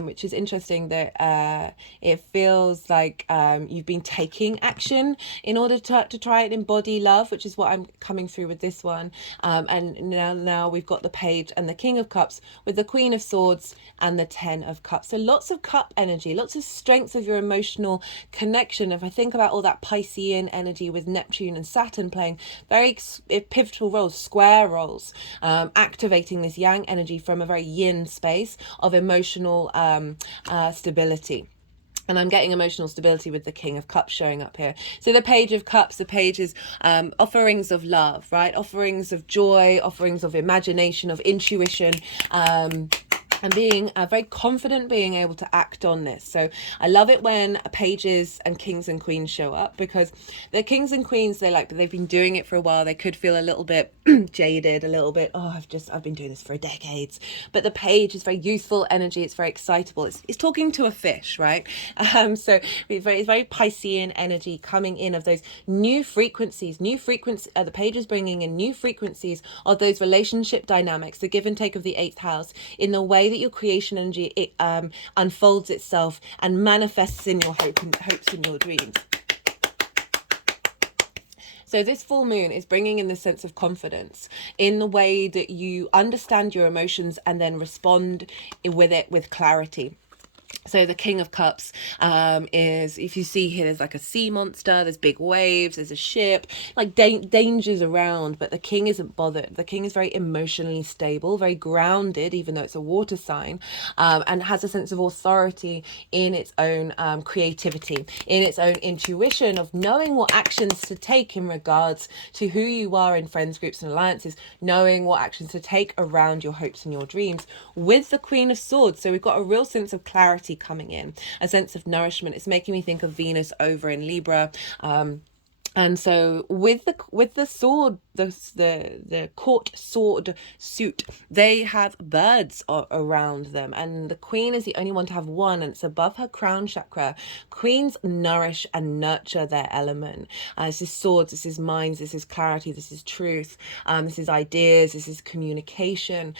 which is interesting that it feels like you've been taking action in order to try and embody love, which is what I'm coming through with this one. And now we've got the Page and the King of Cups with the Queen of Swords and the Ten of Cups. So lots of cup energy, lots of strength of your emotional connection. If I think about all that Piscean energy with Neptune and Saturn playing very pivotal roles, square roles, activating this yang energy from a very yin space of emotional stability. And I'm getting emotional stability with the King of Cups showing up here. So the Page of Cups, the page is offerings of love, right? Offerings of joy, offerings of imagination, of intuition, and being very confident, being able to act on this. So I love it when pages and kings and queens show up, because the kings and queens, they've been doing it for a while. They could feel a little bit jaded, a little bit, I've been doing this for decades. But the page is very youthful energy. It's very excitable. It's talking to a fish, right? So it's very Piscean energy coming in of those new frequencies. The page is bringing in new frequencies of those relationship dynamics, the give and take of the 8th house, in the way that your creation energy unfolds itself and manifests in your hopes and your dreams. So this full moon is bringing in the sense of confidence in the way that you understand your emotions and then respond with it with clarity. So the King of Cups is, if you see here, there's like a sea monster, there's big waves, there's a ship, like dangers around, but the King isn't bothered. The King is very emotionally stable, very grounded, even though it's a water sign, and has a sense of authority in its own creativity, in its own intuition of knowing what actions to take in regards to who you are in friends, groups, and alliances, knowing what actions to take around your hopes and your dreams, with the Queen of Swords. So we've got a real sense of clarity coming in, a sense of nourishment. It's making me think of Venus over in Libra. And so with the sword, the court sword suit, they have birds around them, and the queen is the only one to have one, and it's above her crown chakra. Queens nourish and nurture their element. This is swords, this is minds, this is clarity, this is truth, this is ideas, this is communication.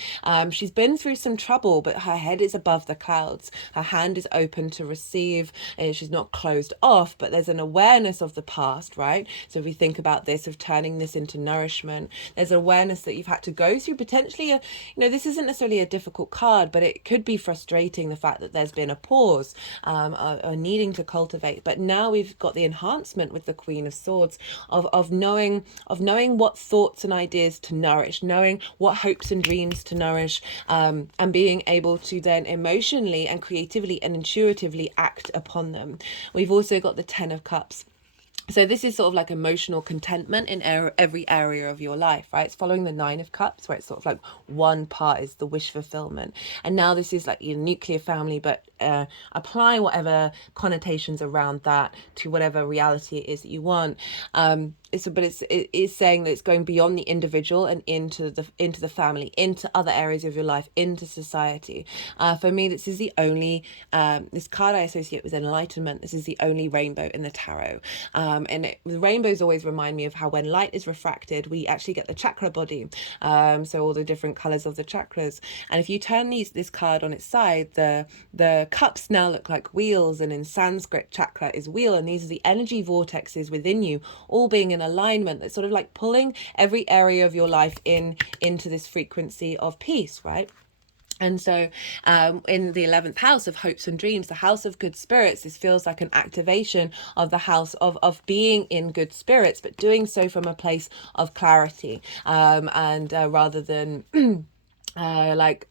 She's been through some trouble, but her head is above the clouds. Her hand is open to receive. She's not closed off, but there's an awareness of the past, right? So if we think about this, of turning this into nourishment, there's awareness that you've had to go through potentially this isn't necessarily a difficult card, but it could be frustrating, the fact that there's been a pause, or needing to cultivate. But now we've got the enhancement with the Queen of Swords of knowing what thoughts and ideas to nourish, knowing what hopes and dreams to nourish, and being able to then emotionally and creatively and intuitively act upon them. We've also got the Ten of Cups. So this is sort of like emotional contentment in every area of your life, right? It's following the Nine of Cups, where it's sort of like one part is the wish fulfillment. And now this is like your nuclear family, but applying whatever connotations around that to whatever reality it is that you want. It is saying that it's going beyond the individual and into the family, into other areas of your life, into society. For me, this is the only, this card I associate with enlightenment. This is the only rainbow in the tarot. The rainbows always remind me of how when light is refracted, we actually get the chakra body. So all the different colors of the chakras. And if you turn this card on its side, the cups now look like wheels, and in Sanskrit, chakra is wheel, and these are the energy vortexes within you, all being in alignment. That's sort of like pulling every area of your life into this frequency of peace, right? And so in the 11th house of hopes and dreams, the house of good spirits, this feels like an activation of the house of being in good spirits, but doing so from a place of clarity, and rather than like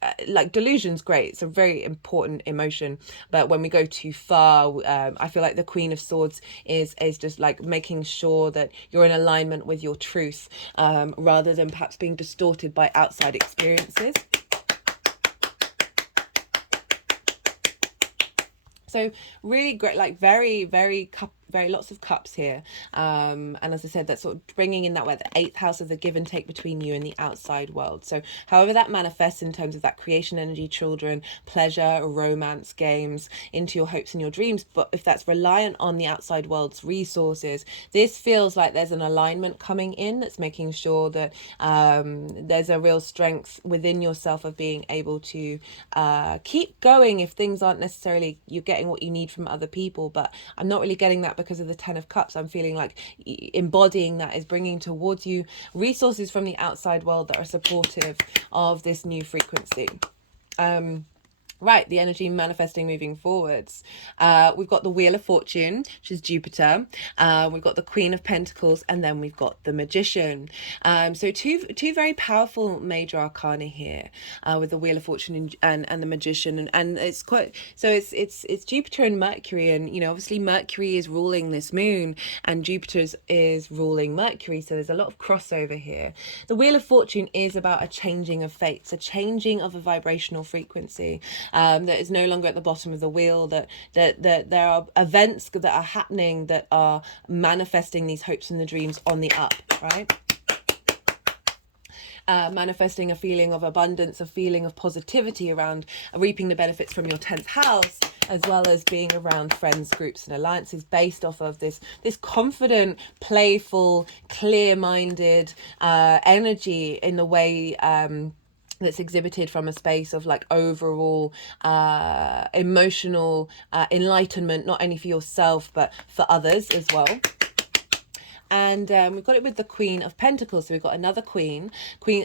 delusion's great. It's a very important emotion, but when we go too far, I feel like the Queen of Swords is just like making sure that you're in alignment with your truth, rather than perhaps being distorted by outside experiences. So really great, like very lots of cups here, and as I said, that's sort of bringing in that way the 8th house of the give and take between you and the outside world. So however that manifests in terms of that creation energy, children, pleasure, romance, games, into your hopes and your dreams, but if that's reliant on the outside world's resources, this feels like there's an alignment coming in that's making sure that there's a real strength within yourself of being able to keep going if things aren't necessarily you're getting what you need from other people. But I'm not really getting that because of the 10 of cups. I'm feeling like embodying that is bringing towards you resources from the outside world that are supportive of this new frequency. Right, the energy manifesting moving forwards. We've got the Wheel of Fortune, which is Jupiter. We've got the Queen of Pentacles, and then we've got the Magician. So two very powerful major arcana here, with the Wheel of Fortune and the Magician, and it's quite so it's Jupiter and Mercury, and obviously Mercury is ruling this moon, and Jupiter is ruling Mercury. So there's a lot of crossover here. The Wheel of Fortune is about a changing of fates, a changing of a vibrational frequency. That is no longer at the bottom of the wheel, that there are events that are happening that are manifesting these hopes and the dreams on the up, right? Manifesting a feeling of abundance, a feeling of positivity around reaping the benefits from your 10th house, as well as being around friends, groups and alliances based off of this confident, playful, clear-minded energy in the way that's exhibited from a space of like overall emotional enlightenment, not only for yourself but for others as well. And we've got it with the Queen of Pentacles. So we've got another queen,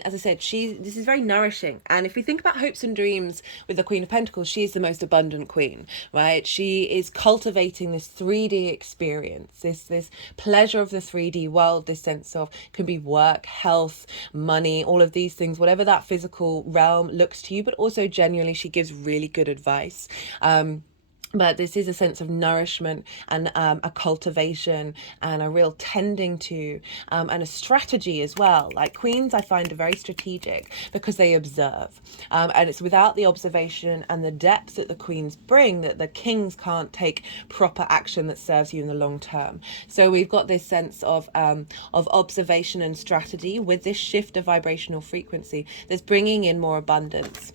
as I said, this is very nourishing. And if we think about hopes and dreams with the Queen of Pentacles, she's the most abundant queen, right? She is cultivating this 3D experience, this pleasure of the 3D world, this sense of, can be work, health, money, all of these things, whatever that physical realm looks to you, but also genuinely she gives really good advice. But this is a sense of nourishment and a cultivation and a real tending to and a strategy as well. Like queens, I find, are very strategic because they observe. And it's without the observation and the depth that the queens bring that the kings can't take proper action that serves you in the long term. So we've got this sense of observation and strategy with this shift of vibrational frequency that's bringing in more abundance.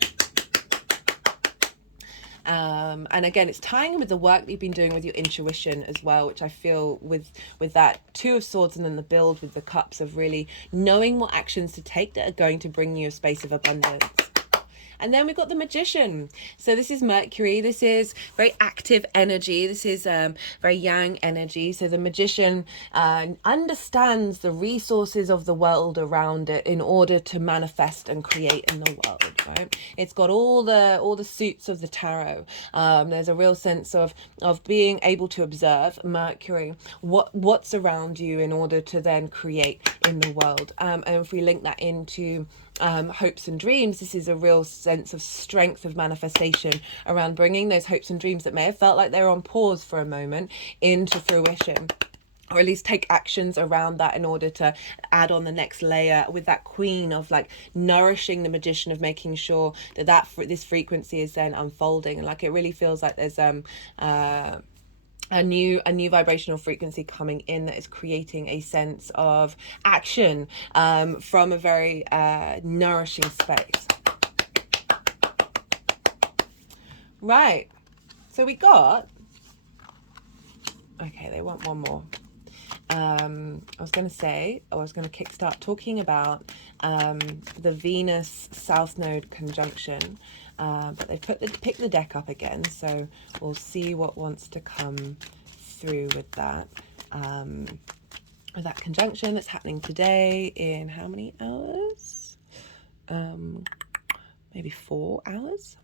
And again, it's tying in with the work that you've been doing with your intuition as well, which I feel with that 2 of Swords and then the build with the cups of really knowing what actions to take that are going to bring you a space of abundance. And then we've got the Magician. So this is Mercury. This is very active energy. This is very yang energy. So the Magician understands the resources of the world around it in order to manifest and create in the world, right? It's got all the suits of the tarot. There's a real sense of being able to observe Mercury, what's around you in order to then create in the world. And if we link that into hopes and dreams, this is a real sense of strength of manifestation around bringing those hopes and dreams that may have felt like they were on pause for a moment into fruition, or at least take actions around that in order to add on the next layer with that queen of like nourishing the Magician, of making sure that this frequency is then unfolding. And like it really feels like there's a new vibrational frequency coming in that is creating a sense of action from a very nourishing space. Right, so we got, okay, they want one more. I was going to kickstart talking about the Venus South Node conjunction, but they've picked the deck up again, so we'll see what wants to come through with that. With that conjunction that's happening today in how many hours? maybe 4 hours.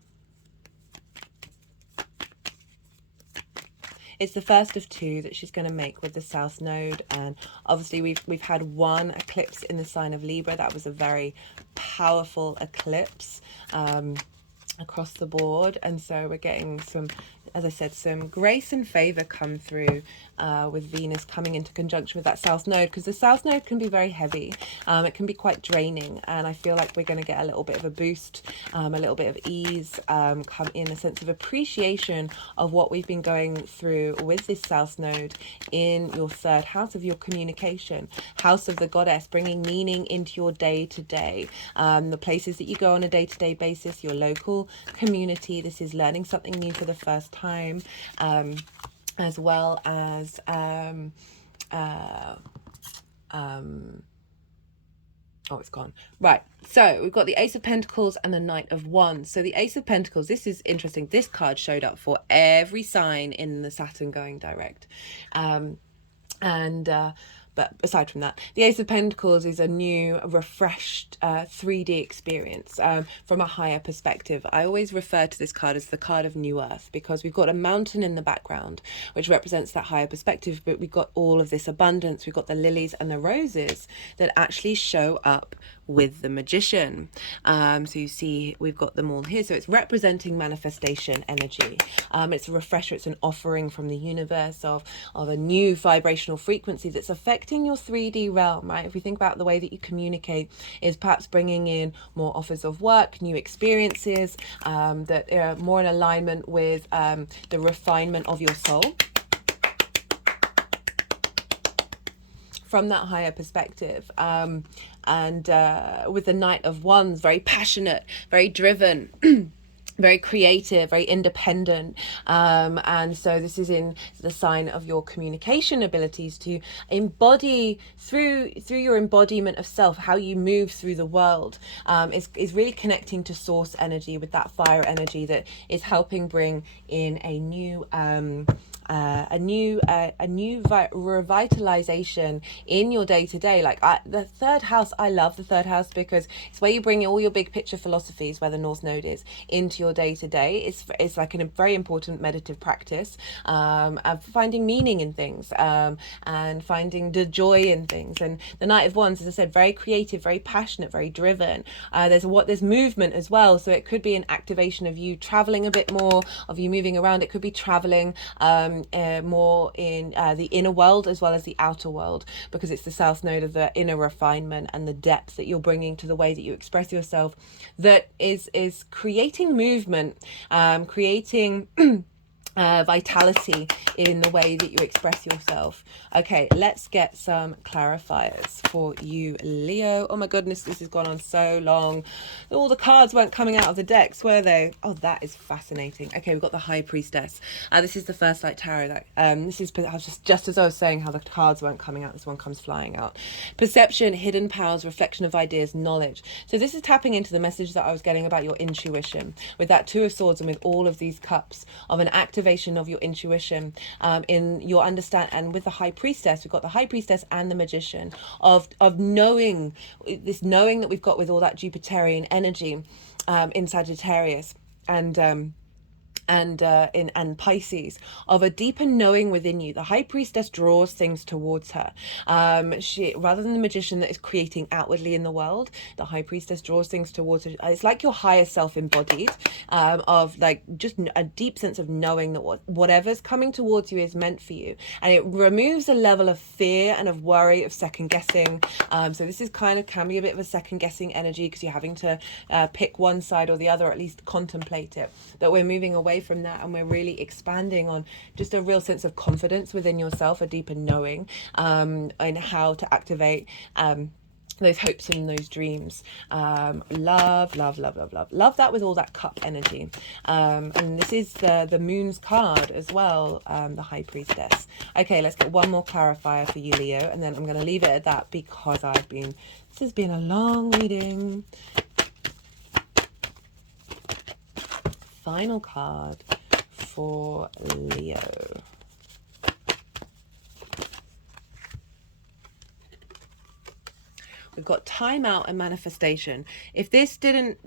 It's the first of 2 that she's going to make with the South Node, and obviously we've had one eclipse in the sign of Libra. That was a very powerful eclipse across the board, and so we're getting some, as I said, some grace and favor come through with Venus coming into conjunction with that South Node, because the South Node can be very heavy. It can be quite draining, and I feel like we're going to get a little bit of a boost, a little bit of ease, come in, a sense of appreciation of what we've been going through with this South Node in your 3rd house of your communication, house of the goddess, bringing meaning into your day-to-day, the places that you go on a day-to-day basis, your local community. This is learning something new for the first time, as well as oh, it's gone. Right, so we've got the Ace of Pentacles and the Knight of Wands. So the Ace of Pentacles, this is interesting. This card showed up for every sign in the Saturn going direct. But aside from that, the Ace of Pentacles is a new, refreshed 3D experience from a higher perspective. I always refer to this card as the card of New Earth, because we've got a mountain in the background, which represents that higher perspective, but we've got all of this abundance. We've got the lilies and the roses that actually show up with the Magician. So you see we've got them all here. So it's representing manifestation energy. It's a refresher. It's an offering from the universe of a new vibrational frequency that's affecting your 3D realm, right? If we think about the way that you communicate, is perhaps bringing in more offers of work, new experiences that are more in alignment with the refinement of your soul. From that higher perspective, and with the Knight of Wands, very passionate, very driven, very creative, very independent, and so this is in the sign of your communication abilities to embody through your embodiment of self, how you move through the world, is really connecting to source energy with that fire energy that is helping bring in a new revitalization in your day-to-day. Like the 3rd house, I love the 3rd house because it's where you bring all your big picture philosophies, where the North Node is, into your day-to-day. It's like a very important meditative practice of finding meaning in things, and finding the joy in things. And the Knight of Wands, as I said, very creative, very passionate, very driven. There's movement as well, so it could be an activation of you traveling a bit more, of you moving around. It could be traveling more in the inner world as well as the outer world, because it's the South Node of the inner refinement and the depth that you're bringing to the way that you express yourself, that is creating movement, creating vitality in the way that you express yourself. Okay, let's get some clarifiers for you, Leo. Oh my goodness, this has gone on so long. All the cards weren't coming out of the decks, were they? Oh, that is fascinating. Okay, we've got the High Priestess. This is the first light tarot. That this is just as I was saying how the cards weren't coming out, this one comes flying out. Perception, hidden powers, reflection of ideas, knowledge. So this is tapping into the message that I was getting about your intuition, with that Two of Swords and with all of these cups, of an activation of your intuition, in your understand. And with the High Priestess, we've got the High Priestess and the Magician, of knowing, this knowing that we've got with all that Jupiterian energy in Sagittarius and Pisces, of a deeper knowing within you. The High Priestess draws things towards her. She, rather than the Magician that is creating outwardly in the world, the High Priestess draws things towards her. It's like your higher self embodied, of like just a deep sense of knowing that whatever's coming towards you is meant for you, and it removes a level of fear and of worry, of second guessing. So this is can be a bit of a second guessing energy, because you're having to pick one side or the other, or at least contemplate it. That we're moving away from that, and we're really expanding on just a real sense of confidence within yourself, a deeper knowing, and how to activate those hopes and those dreams. Love that with all that cup energy. And this is the Moon's card as well, the High Priestess. Okay, let's get one more clarifier for you, Leo, and then I'm going to leave it at that, because this has been a long reading. Final card for Leo. we've got time out and manifestation. If this didn't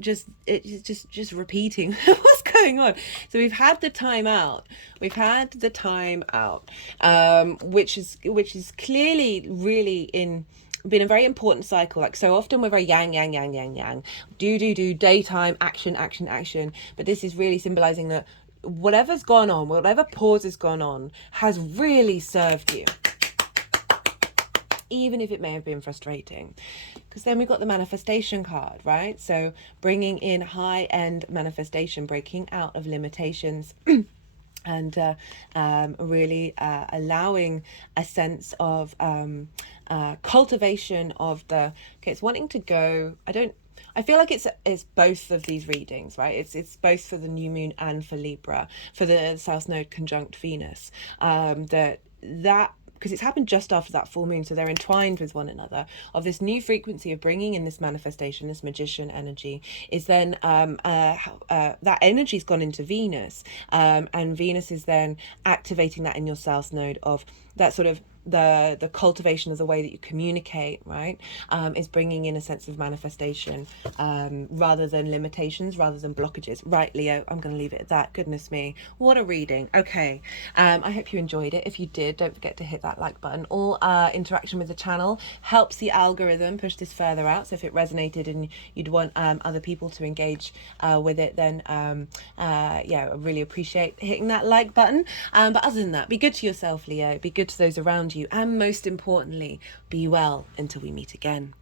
it's just repeating what's going on. So we've had the time out. We've had the time out, which is clearly really been a very important cycle. Like, so often we're very yang, yang, yang, yang, yang, do, daytime, action, action, action. But this is really symbolizing that whatever's gone on, whatever pause has gone on, has really served you, even if it may have been frustrating. Because then we've got the manifestation card, right? So bringing in high-end manifestation, breaking out of limitations, and really allowing a sense of cultivation of the, okay, it's wanting to go, I feel like it's both of these readings, right? It's both for the new moon and for Libra, for the South Node conjunct Venus, that because it's happened just after that full moon, so they're entwined with one another, of this new frequency of bringing in this manifestation, this magician energy, is then that energy's gone into Venus, and Venus is then activating that in your South Node of that sort of the cultivation of the way that you communicate, right, is bringing in a sense of manifestation, rather than limitations, rather than blockages. Right, Leo, I'm going to leave it at that. Goodness me, what a reading. Okay, I hope you enjoyed it. If you did, don't forget to hit that like button. All interaction with the channel helps the algorithm push this further out, so if it resonated and you'd want other people to engage with it, then yeah, I really appreciate hitting that like button. But other than that, be good to yourself, Leo, be good to those around you, and most importantly, be well until we meet again.